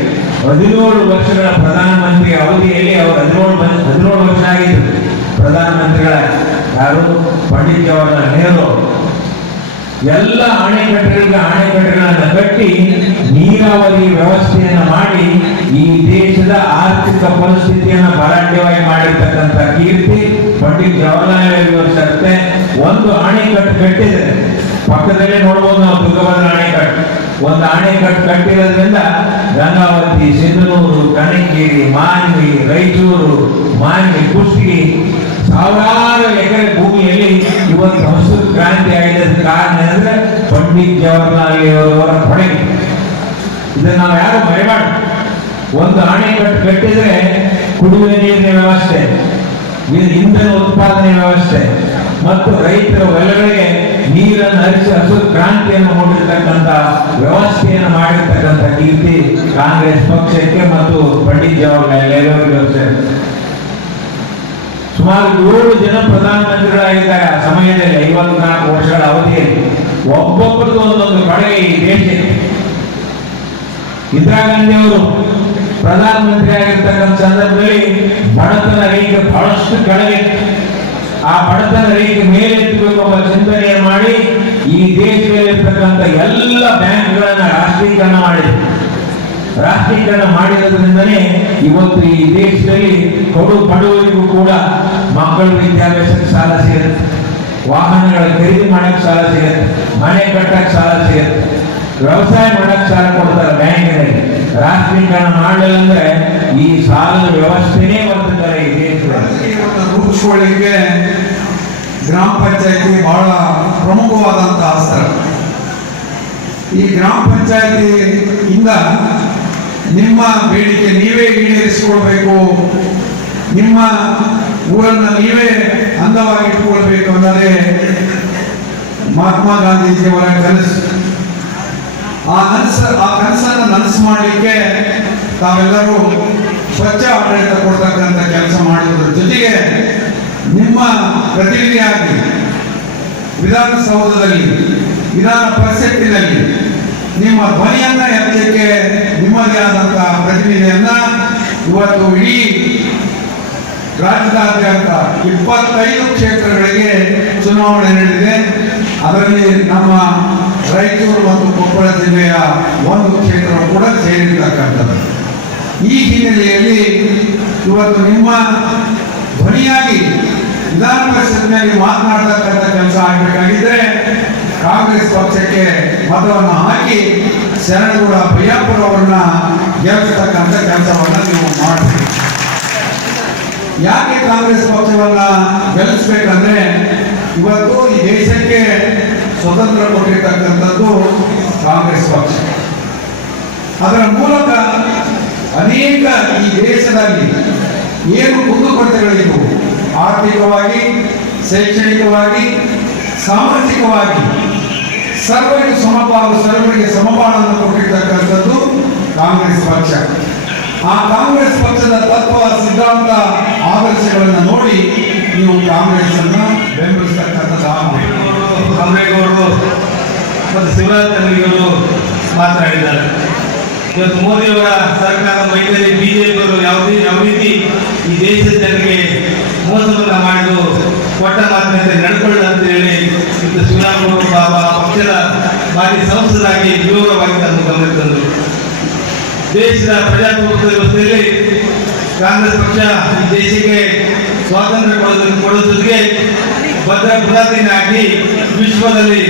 17 ವರ್ಷಗಳ ಪ್ರಧಾನಮಂತ್ರಿ ಅವಧಿಯಲ್ಲಿ ಅವರು 17 ವರ್ಷ ಆಗಿದ್ರು ಪ್ರಧಾನಮಂತ್ರಿಗಳ ಯಾರು ಪಂಡಿತ್ ಜವಾಹರ್ಲಾಲ್ ನೆಹರು. ಎಲ್ಲ ಅಣೆಕಟ್ಟುಗಳನ್ನು ಕಟ್ಟಿ ನೀರಾವರಿ ವ್ಯವಸ್ಥೆಯನ್ನು ಮಾಡಿ ಈ ದೇಶದ ಆರ್ಥಿಕ ಪರಿಸ್ಥಿತಿಯನ್ನು ಬಲಾಢ್ಯವಾಗಿ ಮಾಡಿರ್ತಕ್ಕಂಥ ಕೀರ್ತಿ ಪಂಡಿತ್ ಜವಾಹರ್ಲಾಲ್ ನೆಹರು ಸತ್ತೆ. ಒಂದು ಅಣೆಕಟ್ಟು ಕಟ್ಟಿದೆ, ಪಕ್ಕದಲ್ಲೇ ನೋಡ್ಬೋದು ನಾವು ತುಂಗಭದ್ರಾ ಅಣೆಕಟ್ಟು. ಒಂದು ಅಣೆಕಟ್ಟು ಕಟ್ಟಿರೋದ್ರಿಂದ ಗಂಗಾವತಿ, ಸಿಂಧನೂರು, ಕಣಗಿರಿ, ಮಾನ್ವಿ, ರಾಯಚೂರು, ಮಾನ್ವಿ, ಕುಷ್ಟಗಿ ಸಾವಿರಾರು ಎಕರೆ ಭೂಮಿಯಲ್ಲಿ ಇವತ್ತು ಹಸು ಕ್ರಾಂತಿ ಆಗಿದೆ. ಕಾರಣ ಅಂದ್ರೆ ಪಂಡಿತ್ ಜವಾಹರ್ಲಾಲ್ ನೆಹರು ಅವರ ಕೊಡುಗೆ. ಇದನ್ನು ನಾವು ಯಾರು ಮರೆಮಾಡ. ಒಂದು ಅಣೆಕಟ್ಟು ಕಟ್ಟಿದ್ರೆ ಕುಡಿಯುವ ನೀರಿನ ವ್ಯವಸ್ಥೆ, ಇಂಧನ ಉತ್ಪಾದನೆ ವ್ಯವಸ್ಥೆ ಮತ್ತು ರೈತರ ಹೊಲಗಳಿಗೆ ನೀರನ್ನು ಹರಿಸಿ ಹಸು ಕ್ರಾಂತಿಯನ್ನು ಮೂಡಿರ್ತಕ್ಕಂಥ ವ್ಯವಸ್ಥೆಯನ್ನು ಮಾಡಿರ್ತಕ್ಕಂಥ ಕೀರ್ತಿ ಕಾಂಗ್ರೆಸ್ ಪಕ್ಷಕ್ಕೆ ಮತ್ತು ಪಂಡಿತ್ ಜವಾಹರ್ಲಾಲ್ ನೆಹರು. ಸುಮಾರು 7 ಜನ ಪ್ರಧಾನಮಂತ್ರಿಗಳಾಗಿದ್ದಾಗ ಸಮಯದಲ್ಲಿ 54 ವರ್ಷಗಳ ಅವಧಿಯಲ್ಲಿ ಒಬ್ಬೊಬ್ಬರದ್ದು ಒಂದೊಂದು ಕೊಡುಗೆ ಈ ದೇಶಕ್ಕೆ. ಇಂದಿರಾ ಗಾಂಧಿ ಅವರು ಪ್ರಧಾನಮಂತ್ರಿ ಆಗಿರ್ತಕ್ಕಂಥ ಸಂದರ್ಭದಲ್ಲಿ ಬಡತನ ರೇಖೆ ಬಹಳಷ್ಟು ಕೆಳಗೆ, ಆ ಬಡತನ ರೇಖೆ ಮೇಲೆತ್ತಬೇಕು ಎಂಬ ಚಿಂತನೆಯನ್ನು ಮಾಡಿ ಈ ದೇಶದಲ್ಲಿರ್ತಕ್ಕಂಥ ಎಲ್ಲ ಬ್ಯಾಂಕ್ಗಳನ್ನ ರಾಷ್ಟ್ರೀಕರಣ ಮಾಡಿದ್ರು. ರಾಷ್ಟ್ರೀಕರಣ ಮಾಡಿರೋದ್ರಿಂದನೇ ಇವತ್ತು ಈ ದೇಶದಲ್ಲಿ ಬಡವರಿಗೂ ಕೂಡ ಮಕ್ಕಳ ವಿದ್ಯಾಭ್ಯಾಸಕ್ಕೆ ಸಾಲ ಸಿಗುತ್ತೆ, ವಾಹನಗಳ ಖರೀದಿ ಮಾಡಕ್ಕೆ ಸಾಲ ಸಿಗುತ್ತೆ, ಮನೆ ಕಟ್ಟಕ್ಕೆ ಸಾಲ ಸಿಗುತ್ತೆ, ವ್ಯವಸಾಯ ಮಾಡಕ್ಕೆ ಸಾಲ ಕೊಡ್ತಾರೆ ಬ್ಯಾಂಕಿನಲ್ಲಿ. ರಾಷ್ಟ್ರೀಕರಣ ಮಾಡಲಿಲ್ಲ ಅಂದ್ರೆ ಈ ಸಾಲದ ವ್ಯವಸ್ಥೆನೇ ಬರ್ತದೆ ಈ ದೇಶದಲ್ಲಿ. ರೂಪಿಸ್ಕೊಳ್ಳಿಕ್ಕೆ ಗ್ರಾಮ ಪಂಚಾಯತಿ ಬಹಳ ಪ್ರಮುಖವಾದಂತಹ ಅಸ್ತ್ರ. ಈ ಗ್ರಾಮ ಪಂಚಾಯತಿಯಿಂದ ನಿಮ್ಮ ಬೇಡಿಕೆ ನೀವೇ ಈಡೇರಿಸಿಕೊಳ್ಬೇಕು, ನಿಮ್ಮ ಊರನ್ನು ನೀವೇ ಅಂದವಾಗಿ ಇಟ್ಟುಕೊಳ್ಬೇಕು ಅನ್ನೋದೇ ಮಹಾತ್ಮ ಗಾಂಧೀಜಿಯವರ ಕನಸು. ಆ ಕನಸನ್ನು ನನಸು ಮಾಡಲಿಕ್ಕೆ ತಾವೆಲ್ಲರೂ ಸ್ವಚ್ಛ ಆಡಳಿತ ಕೊಡ್ತಕ್ಕಂಥ ಕೆಲಸ ಮಾಡುವುದರ ಜೊತೆಗೆ ನಿಮ್ಮ ಪ್ರತಿನಿಧಿಯಾಗಿ ವಿಧಾನಸೌಧದಲ್ಲಿ ವಿಧಾನ ಪರಿಷತ್ತಿನಲ್ಲಿ ನಿಮ್ಮ ಧ್ವನಿಯನ್ನ ಎತ್ತಲಿಕ್ಕೆ ನಿಮ್ಮದೇ ಆದಂತಹ ಪ್ರತಿನಿಧಿಯನ್ನ ಇವತ್ತು ಇಡೀ ರಾಜ್ಯದಾದ್ಯಂತ 25 ಕ್ಷೇತ್ರಗಳಿಗೆ ಚುನಾವಣೆ ನಡೆದಿದೆ. ಅದರಲ್ಲಿ ನಮ್ಮ ರಾಯಚೂರು ಮತ್ತು ಕೊಪ್ಪಳ ಜಿಲ್ಲೆಯ ಒಂದು ಕ್ಷೇತ್ರ ಕೂಡ ಸೇರಿರ್ತಕ್ಕಂಥದ್ದು. ಈ ಹಿನ್ನೆಲೆಯಲ್ಲಿ ಇವತ್ತು ನಿಮ್ಮ ಧ್ವನಿಯಾಗಿ ವಿಧಾನ ಪರಿಷತ್ನಲ್ಲಿ ಮಾತನಾಡತಕ್ಕಂಥ ಕೆಲಸ ಆಗಬೇಕಾಗಿದ್ರೆ ಕಾಂಗ್ರೆಸ್ ಪಕ್ಷಕ್ಕೆ ಮತವನ್ನು ಹಾಕಿ ಶರಣಗೌಡ ಬಯ್ಯಾಪುರ ಅವರನ್ನ ಗೆಲ್ಲಿಸತಕ್ಕಂಥ ಕೆಲಸವನ್ನ ನೀವು ಮಾಡಬೇಕು. ಯಾಕೆ ಕಾಂಗ್ರೆಸ್ ಪಕ್ಷವನ್ನ ಗೆಲ್ಲಿಸ್ಬೇಕಂದ್ರೆ ಇವತ್ತು ಈ ದೇಶಕ್ಕೆ ಸ್ವತಂತ್ರ ಕೊಟ್ಟಿರ್ತಕ್ಕಂಥದ್ದು ಕಾಂಗ್ರೆಸ್ ಪಕ್ಷ. ಅದರ ಮೂಲಕ ಅನೇಕ ಈ ದೇಶದಲ್ಲಿ ಏನು ಕುಂದುಕೊರತೆಗಳಿದ್ದವು, ಆರ್ಥಿಕವಾಗಿ, ಶೈಕ್ಷಣಿಕವಾಗಿ, ಸಾಮಾಜಿಕವಾಗಿ ಸರ್ವರಿಗೆ ಸಮಪಾಲನ್ನು ಕೊಟ್ಟಿರ್ತಕ್ಕಂಥದ್ದು ಕಾಂಗ್ರೆಸ್ ಪಕ್ಷ. ಆ ಕಾಂಗ್ರೆಸ್ ಪಕ್ಷದ ತತ್ವ, ಸಿದ್ಧಾಂತ, ಆದರ್ಶಗಳನ್ನು ನೋಡಿ ನೀವು ಕಾಂಗ್ರೆಸ್ ಅನ್ನ ಬೆಂಬಲಿಸತಕ್ಕಂಥದ್ದಾಗಬೇಕು. ಅಂಬೇಗೌಡರು ಮತ್ತು ಶಿವರಾಜ್ ತಂಗಡಿಗರು ಮಾತನಾಡಿದ್ದಾರೆ. ಇವತ್ತು ಮೋದಿಯವರ ಸರ್ಕಾರ ಮೈತ್ರಿ ಬಿಜೆಪಿಯವರು ಯಾವ ರೀತಿ ಈ ದೇಶದ ಜನರಿಗೆ ಮೋಸವನ್ನ ಮಾಡಿದ್ದು ಕೊಟ್ಟ ಮಾತಿನಂತೆ ನಡ್ಕೊಳ್ಳ ಅಂತ ಹೇಳಿ ಇವತ್ತು ಶಿವರಾಮಗೌಡರು ಪಕ್ಷದ ಮಾಜಿ ಸಂಸದರಾಗಿ ವಿವರವಾಗಿ ತಮ್ಮ ಗಮನಕ್ಕೆ ತಂದರು. ದೇಶದ ಪ್ರಜಾಪ್ರಭುತ್ವ ವ್ಯವಸ್ಥೆಯಲ್ಲಿ ಕಾಂಗ್ರೆಸ್ ಪಕ್ಷ ಈ ದೇಶಕ್ಕೆ ಸ್ವಾತಂತ್ರ್ಯ ಕೊಡೋದ್ರ ಜೊತೆಗೆ ಭದ್ರ ಬುನಾದಿನಾಗಿ ವಿಶ್ವದಲ್ಲಿ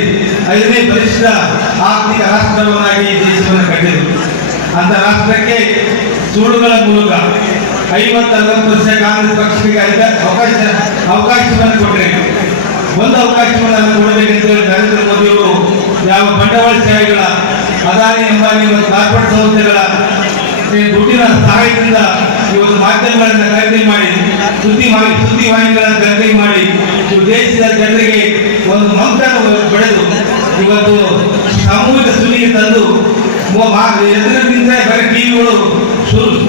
5ನೇ ಬಲಿಷ್ಠ ಆರ್ಥಿಕ ರಾಷ್ಟ್ರವನ್ನಾಗಿ ದೇಶವನ್ನು ಕಟ್ಟಿದರು. ಅಂತ ರಾಷ್ಟ್ರಕ್ಕೆ ಸುಳ್ಳುಗಳ ಮೂಲಕ 50-40 ವರ್ಷ ಕಾಂಗ್ರೆಸ್ ಪಕ್ಷಕ್ಕೆ ಅವಕಾಶವನ್ನು ಕೊಟ್ಟರೆ ಒಂದು ಅವಕಾಶವನ್ನು ಕೊಡಬೇಕಂತ ಹೇಳಿ ನರೇಂದ್ರ ಮೋದಿ ಅವರು ಯಾವ ಬಂಡವಾಳಶಾಹಿಗಳ ಅದಾನಿ ಅಂಬಾನಿ ಮತ್ತು ಕಾರ್ಪೊರೇಟ್ ಸಂಸ್ಥೆಗಳ ದುಡ್ಡಿನ ಸಹಾಯದಿಂದ ಇವತ್ತು ಮಾಧ್ಯಮಗಳನ್ನ ಖರೀದಿ ಮಾಡಿ ಸುದ್ದಿವಾಹಿನಿಗಳನ್ನು ಖರೀದಿ ಮಾಡಿ ದೇಶದ ಜನರಿಗೆ ಒಂದು ಮಂತ್ರವನ್ನು ಬೆಳೆದು ಇವತ್ತು ಸಾಮೂಹಿಕ ಸುಲಿಗೆ ತಂದು ಎದುರಿನಿಂದ ಬರೀ ಟಿವಿಗಳು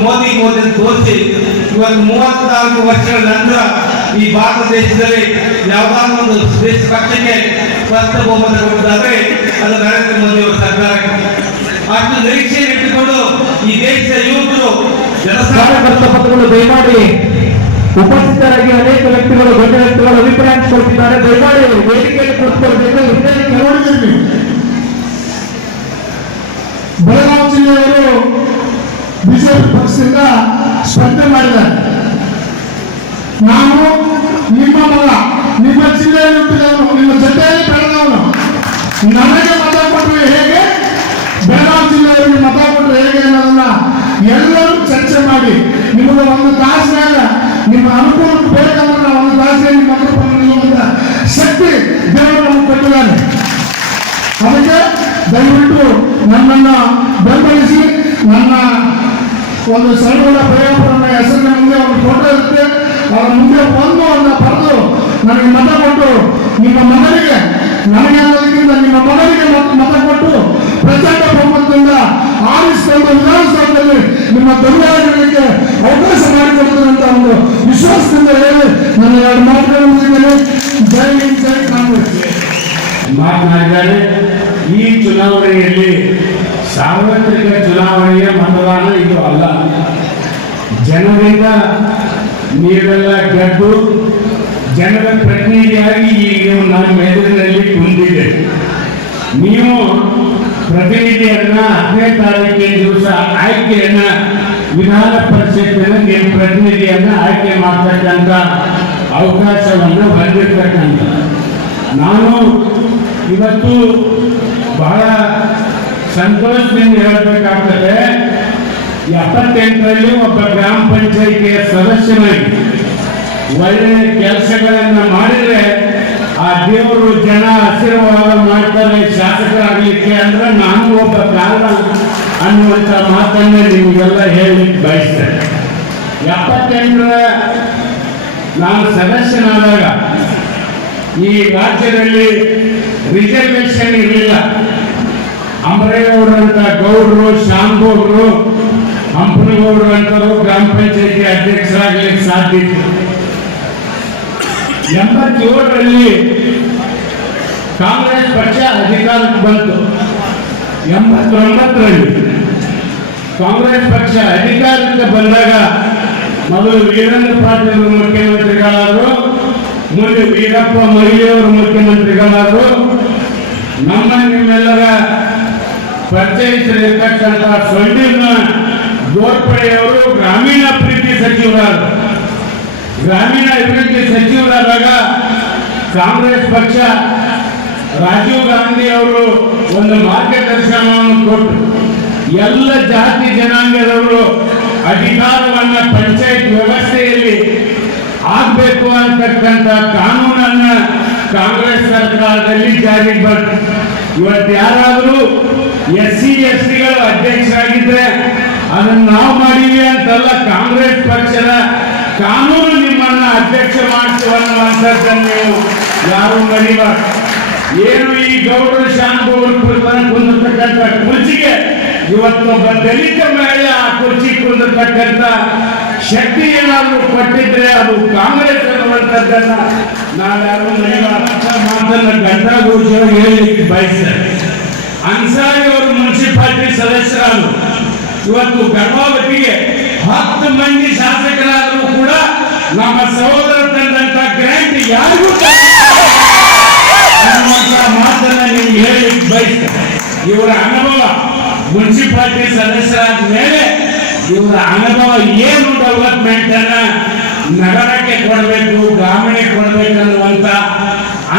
ಮೋದಿ ತೋರಿಸಿ ಇವತ್ತು 34 ವರ್ಷಗಳ ನಂತರ ಈ ಭಾರತ ದೇಶದಲ್ಲಿ ಯಾವುದಾದ್ರೂ ಒಂದು ದೇಶ ಪಕ್ಷಕ್ಕೆ ಸ್ಪಷ್ಟ ಬಹುಮತ ಕೊಟ್ಟಿದ್ದಾರೆ ಅದು ನರೇಂದ್ರ ಮೋದಿ ಅವರ ಸರ್ಕಾರಕ್ಕೆ. ಅಷ್ಟು ನಿರೀಕ್ಷೆ ಇಟ್ಟುಕೊಂಡು ಈ ದೇಶದ ಯುವಕರು ಕಾರ್ಯಕರ್ತ ಪತ್ರಗಳು ದಯಮಾಡಿ ಉಪಸ್ಥಿತರಾಗಿ ಅನೇಕ ವ್ಯಕ್ತಿಗಳು ದೊಡ್ಡ ವ್ಯಕ್ತಿಗಳು ಅಭಿಪ್ರಾಯ ಹಂಚಿಕೊಳ್ತಿದ್ದಾರೆ. ದಯಮಾಡಿ ವೇದಿಕೆಯಲ್ಲಿ ಕೂತ್ಕೊಳ್ಬೇಕು. ನೋಡಿದ್ದೀವಿ, ಬೆಳಗಾವಿ ಜಿಲ್ಲೆಯವರು ಬಿಜೆಪಿ ಪಕ್ಷದಿಂದ ಸ್ಪರ್ಧೆ ಮಾಡಿದ್ದಾರೆ. ನಾನು ನಿಮ್ಮ ಮಗ, ನಿಮ್ಮ ಜಿಲ್ಲೆಯಲ್ಲಿ ಹುಟ್ಟಿದವನು, ನಿಮ್ಮ ಜೊತೆಯಲ್ಲಿ ಬೆಳೆದವನು, ನನಗೆ ಮತ ಕೊಟ್ಟರೆ ಹೇಗೆ, ಬೆಳಗಾವಿ ಜಿಲ್ಲೆಯವರಿಗೆ ಮತ ಕೊಟ್ಟರೆ ಹೇಗೆ ಅನ್ನೋದನ್ನ ಎಲ್ಲರೂ ಚರ್ಚೆ ಮಾಡಿ ನಿಮಗೆ ಒಂದು ತಾಸಿನಾಗ ನಿಮ್ಮ ಅನುಕೂಲಕ್ಕೆ ಬೇಕಂದ್ರೆ ನಾವು ಒಂದು ತಾಸಿಗೆ ನಿಮ್ಮ ಅನುಕೂಲ ಶಕ್ತಿ ದೇವರು ನಮಗೆ ಕೊಟ್ಟಿದ್ದಾನೆ. ಅದಕ್ಕೆ ದಯವಿಟ್ಟು ನನ್ನನ್ನು ಬೆಂಬಲಿಸಿ ನನ್ನ ಒಂದು ಶರಣಗೌಡ ಬಯ್ಯಾಪುರನ ಹೆಸರಿನ ಮುಂದೆ ಒಂದು ಫೋಟೋ ಇರುತ್ತೆ, ಅವರ ಮುಂದೆ ಒಂದು ಬರೆದು ನನಗೆ ಮತ ಕೊಟ್ಟು ನಿಮ್ಮ ಮಗನಿಗೆ, ನನಗೆ ಅನ್ನೋದಕ್ಕಿಂತ ನಿಮ್ಮ ಮಗನಿಗೆ ಮತ ಕೊಟ್ಟು ಪ್ರಚಂಡ ಬಹುಮತದಿಂದ ಆರಿಸಿಕೊಂಡು ವಿಧಾನಸೌಧದಲ್ಲಿ ನಿಮ್ಮ ಧ್ವನಿಯಾಗಲಿಕ್ಕೆ ಅವಕಾಶ ಮಾಡಿಕೊಡ್ತೇನೆ ಅಂತ ಒಂದು ವಿಶ್ವಾಸದಿಂದ ಹೇಳಿ ನನ್ನ 2 ಮಾತುಗಳನ್ನು ಮುಗಿದ್ದೇನೆ. ಜೈ ಹಿಂದ್, ಜೈ ಕಾಂಗ್ರೆಸ್. ಮಾತನಾಡಿದ್ದಾರೆ. ಈ ಚುನಾವಣೆಯಲ್ಲಿ ಸಾರ್ವತ್ರಿಕ ಚುನಾವಣೆಯ ಮತದಾನ ಇದು ಅಲ್ಲ. ಜನರಿಂದ ನೀವೆಲ್ಲ ಗೆದ್ದು ಜನರ ಪ್ರತಿನಿಧಿಯಾಗಿ ಈಗ ನೀವು ನಮ್ಮ ಎದುರಿನಲ್ಲಿ ಕುಂದಿದೆ. ನೀವು ಪ್ರತಿನಿಧಿಯನ್ನ 10ನೇ ತಾರೀಕಿನ ದಿವಸ ಆಯ್ಕೆಯನ್ನ ವಿಧಾನ ಪರಿಷತ್ತಿನ ನಿಮ್ಮ ಪ್ರತಿನಿಧಿಯನ್ನ ಆಯ್ಕೆ ಮಾಡ್ತಕ್ಕಂಥ ಅವಕಾಶವನ್ನು ಹೊಂದಿರ್ತಕ್ಕಂಥ ನಾನು ಇವತ್ತು ಬಹಳ ಸಂತೋಷದಿಂದ ಹೇಳಬೇಕಾಗ್ತದೆ. 78ರಲ್ಲಿ ಒಬ್ಬ ಗ್ರಾಮ ಪಂಚಾಯಿತಿಯ ಸದಸ್ಯನಾಗಿ ಒಳ್ಳೆಯ ಕೆಲಸಗಳನ್ನ ಮಾಡಿದ್ರೆ ಆ ದೇವರು ಜನ ಆಶೀರ್ವಾದ ಮಾಡ್ತಾರೆ ಶಾಸಕರಾಗಲಿಕ್ಕೆ ಅಂದ್ರೆ ನಾನು ಒಬ್ಬ ಕಾರಣ ಅನ್ನುವಂಥ ಮಾತನ್ನ ನಿಮಗೆಲ್ಲ ಹೇಳಲಿಕ್ಕೆ ಬಯಸ್ತೇನೆ. 78ರ ನಾನು ಸದಸ್ಯನಾದಾಗ ಈ ರಾಜ್ಯದಲ್ಲಿ ರಿಸರ್ವೇಶನ್ ಇರಲಿಲ್ಲ. ಅಂಬರೇಗೌಡರಂತ ಗೌಡರು, ಶಾಂಭೋಗರು, ಹಂಪನಗೌಡರು ಅಂತವರು ಗ್ರಾಮ ಪಂಚಾಯತಿ ಅಧ್ಯಕ್ಷರಾಗಲಿಕ್ಕೆ ಸಾಧ್ಯ ಇತ್ತು. 87ರಲ್ಲಿ ಕಾಂಗ್ರೆಸ್ ಪಕ್ಷ ಅಧಿಕಾರಕ್ಕೆ ಬಂತು. 89ರಲ್ಲಿ ಕಾಂಗ್ರೆಸ್ ಪಕ್ಷ ಅಧಿಕಾರಕ್ಕೆ ಬಂದಾಗ ಮೊದಲು ವೀರೇಂದ್ರ ಪಾಟೀಲ್ ಮುಖ್ಯಮಂತ್ರಿಗಳಾದರು, ಮುಂದೆ ವೀರಪ್ಪ ಮೊಯ್ಲಿಯವರು ಮುಖ್ಯಮಂತ್ರಿಗಳಾದರು. ನಿಮ್ಮೆಲ್ಲರ ಪರಿಚಯಿಸಿರ್ತಕ್ಕಂಥ ಸೊಂಡಿನ ಗೋರ್ಪಡೆಯವರು ಗ್ರಾಮೀಣಾಭಿವೃದ್ಧಿ ಸಚಿವರಾದರು. ಗ್ರಾಮೀಣ ಅಭಿವೃದ್ಧಿ ಸಚಿವರಾದಾಗ ಕಾಂಗ್ರೆಸ್ ಪಕ್ಷ ರಾಜೀವ್ ಗಾಂಧಿ ಅವರು ಒಂದು ಮಾರ್ಗದರ್ಶನವನ್ನು ಕೊಟ್ಟು ಎಲ್ಲ ಜಾತಿ ಜನಾಂಗದವರು ಅಧಿಕಾರವನ್ನ ಪಂಚಾಯತ್ ವ್ಯವಸ್ಥೆಯಲ್ಲಿ ಆಗಬೇಕು ಅಂತಕ್ಕಂಥ ಕಾನೂನನ್ನ ಕಾಂಗ್ರೆಸ್ ಸರ್ಕಾರದಲ್ಲಿ ಜಾರಿಗೆ ಬಂತು. ಇವತ್ತು ಯಾರಾದರೂ SC STಗಳು ಅಧ್ಯಕ್ಷರಾಗಿದ್ರೆ ಅದನ್ನು ನಾವು ಮಾಡಿವಿ ಅಂತಲ್ಲ, ಕಾಂಗ್ರೆಸ್ ಪಕ್ಷದ ಕಾನೂನು ನಿಮ್ಮನ್ನ ಅಧ್ಯಕ್ಷ ಮಾಡಿಸುವಂತದ್ದನ್ನು ನೀವು ಯಾರು ಮರಿಬಾರ್ದು. ಏನು ಈ ಗೌಡರು ಶಾಂತವರು ಕುಂದಿರ್ತಕ್ಕಂಥ ಕುರ್ಚಿಗೆ ಇವತ್ತೊಬ್ಬ ದಲಿತ ಮಹಿಳೆ ಆ ಕುರ್ಚಿ ಕುಂದಿರ್ತಕ್ಕಂಥ ಶಕ್ತಿ ಏನಾದರೂ ಕೊಟ್ಟಿದ್ರೆ ಅದು ಕಾಂಗ್ರೆಸ್ ಅನ್ನುವಂಥದ್ದನ್ನ ನಾವ್ಯಾರು ಮಾತನ್ನ ಗಂಟಾಘೋಷವಾಗಿ ಹೇಳಲಿಕ್ಕೆ ಬಯಸ್ತಾರೆ. ಅನ್ಸಾರಿ ಅವರು ಮುನ್ಸಿಪಾಲಿಟಿ ಸದಸ್ಯರಾದರು. ಇವತ್ತು ಗರ್ಭಾವತಿಗೆ 10 ಮಂದಿ ಶಾಸಕರಾದರೂ ಕೂಡ ನಮ್ಮ ಸಹೋದರ ತಂದಂತ ಗ್ರಾಂಟ್ ಯಾರಿಗೂ ಅನ್ನುವಂತ ಮಾತನ್ನ ನಿಮ್ಗೆ ಹೇಳಲಿಕ್ಕೆ ಬಯಸ್ತಾರೆ. ಇವರ ಅನುಭವ ಮುನ್ಸಿಪಾಲಿಟಿ ಸದಸ್ಯರಾದ ಮೇಲೆ ಇವರ ಅನುಭವ ಏನು ಡೆವಲಪ್ಮೆಂಟ್ ಅನ್ನ ನಗರಕ್ಕೆ ಕೊಡಬೇಕು, ಗ್ರಾಮೀಣಕ್ಕೆ ಕೊಡಬೇಕು ಅನ್ನುವಂತ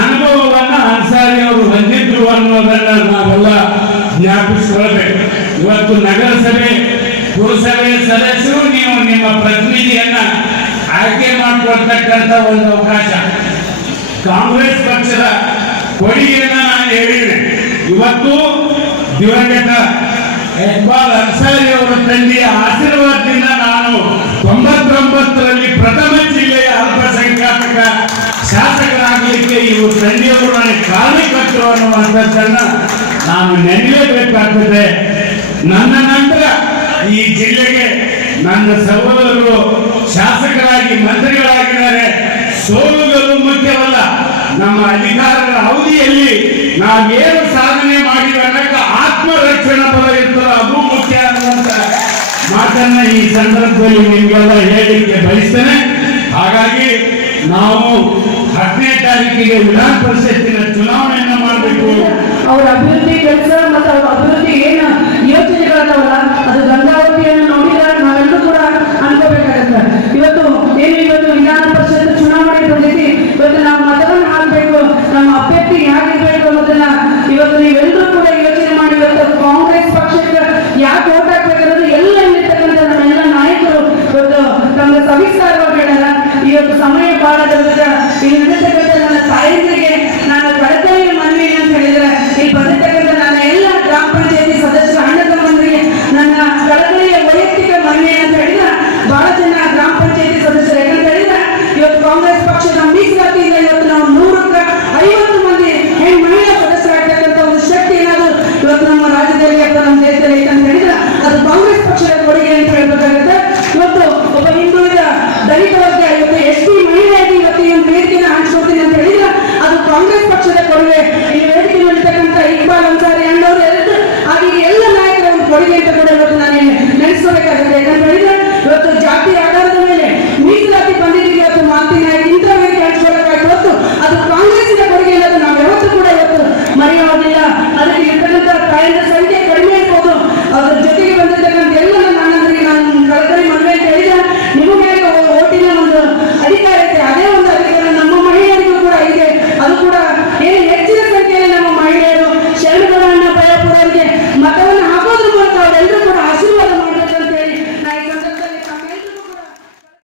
ಅನುಭವವನ್ನ ಅನ್ಸಾರಿ ಅವರು ಹೊಂದಿದ್ರು ಅನ್ನೋದನ್ನ ನಾವೆಲ್ಲ ಜ್ಞಾಪಿಸಿಕೊಳ್ಬೇಕು. ಇವತ್ತು ನಗರಸಭೆ, ಪುರಸಭೆ ಸದಸ್ಯರು ನೀವು ನಿಮ್ಮ ಪ್ರತಿನಿಧಿಯನ್ನ ಆಯ್ಕೆ ಮಾಡಿಕೊಳ್ತಕ್ಕಂಥ ಒಂದು ಅವಕಾಶ. ಕಾಂಗ್ರೆಸ್ ಪಕ್ಷದ ಕೊಡುಗೆಯನ್ನ ನಾನು ಹೇಳಿದೆ. ಇವತ್ತು ದಿವಂಗತ ಇಕ್ಬಾಲ್ ಅನ್ಸಾರಿ ಅವರ ತಂದೆಯ ಆಶೀರ್ವಾದದಿಂದ ನಾನು 99ರಲ್ಲಿ ಪ್ರಥಮ ಜಿಲ್ಲೆಯ ಅಲ್ಪಸಂಖ್ಯಾತ ಶಾಸಕರಾಗಲಿಕ್ಕೆ ಇವರು ತಂದೆಯವರು ನನಗೆ ಕಾರಣಕರ್ತರು ಅನ್ನುವಂಥದ್ದನ್ನ ನಾನು ನೆನಲೇಬೇಕಾಗ್ತದೆ. ನನ್ನ ನಂತರ ಈ ಜಿಲ್ಲೆಗೆ ನನ್ನ ಸಹೋದರರು ಶಾಸಕರಾಗಿ ಮಂತ್ರಿಗಳಾಗಿದ್ದಾರೆ. ಸೋಲುಗಳು ಮುಖ್ಯವಲ್ಲ, ನಮ್ಮ ಅಧಿಕಾರದ ಅವಧಿಯಲ್ಲಿ ನಾವೇನು ಸಾಧನೆ ಮಾಡಿವೆ ಅನ್ನಕ್ಕೆ ಆತ್ಮರಕ್ಷಣಾ ಬಲ ಇರ್ತದೆ, ಅದು ಮುಖ್ಯ ಅನ್ನುವಂತ ಮಾತನ್ನ ಈ ಸಂದರ್ಭದಲ್ಲಿ ನಿಮಗೆಲ್ಲ ಹೇಳಲಿಕ್ಕೆ ಬಯಸ್ತೇನೆ. ಹಾಗಾಗಿ ನಾವು 10ನೇ ತಾರೀಕಿಗೆ ವಿಧಾನ ಪರಿಷತ್ತಿನ ಚುನಾವಣೆಯನ್ನು ಮಾಡಬೇಕು. ಅವ್ರ ಅಭಿವೃದ್ಧಿ ಕೆಲಸ ಮತ್ತು ಅವ್ರ ಅಭಿವೃದ್ಧಿ ಏನು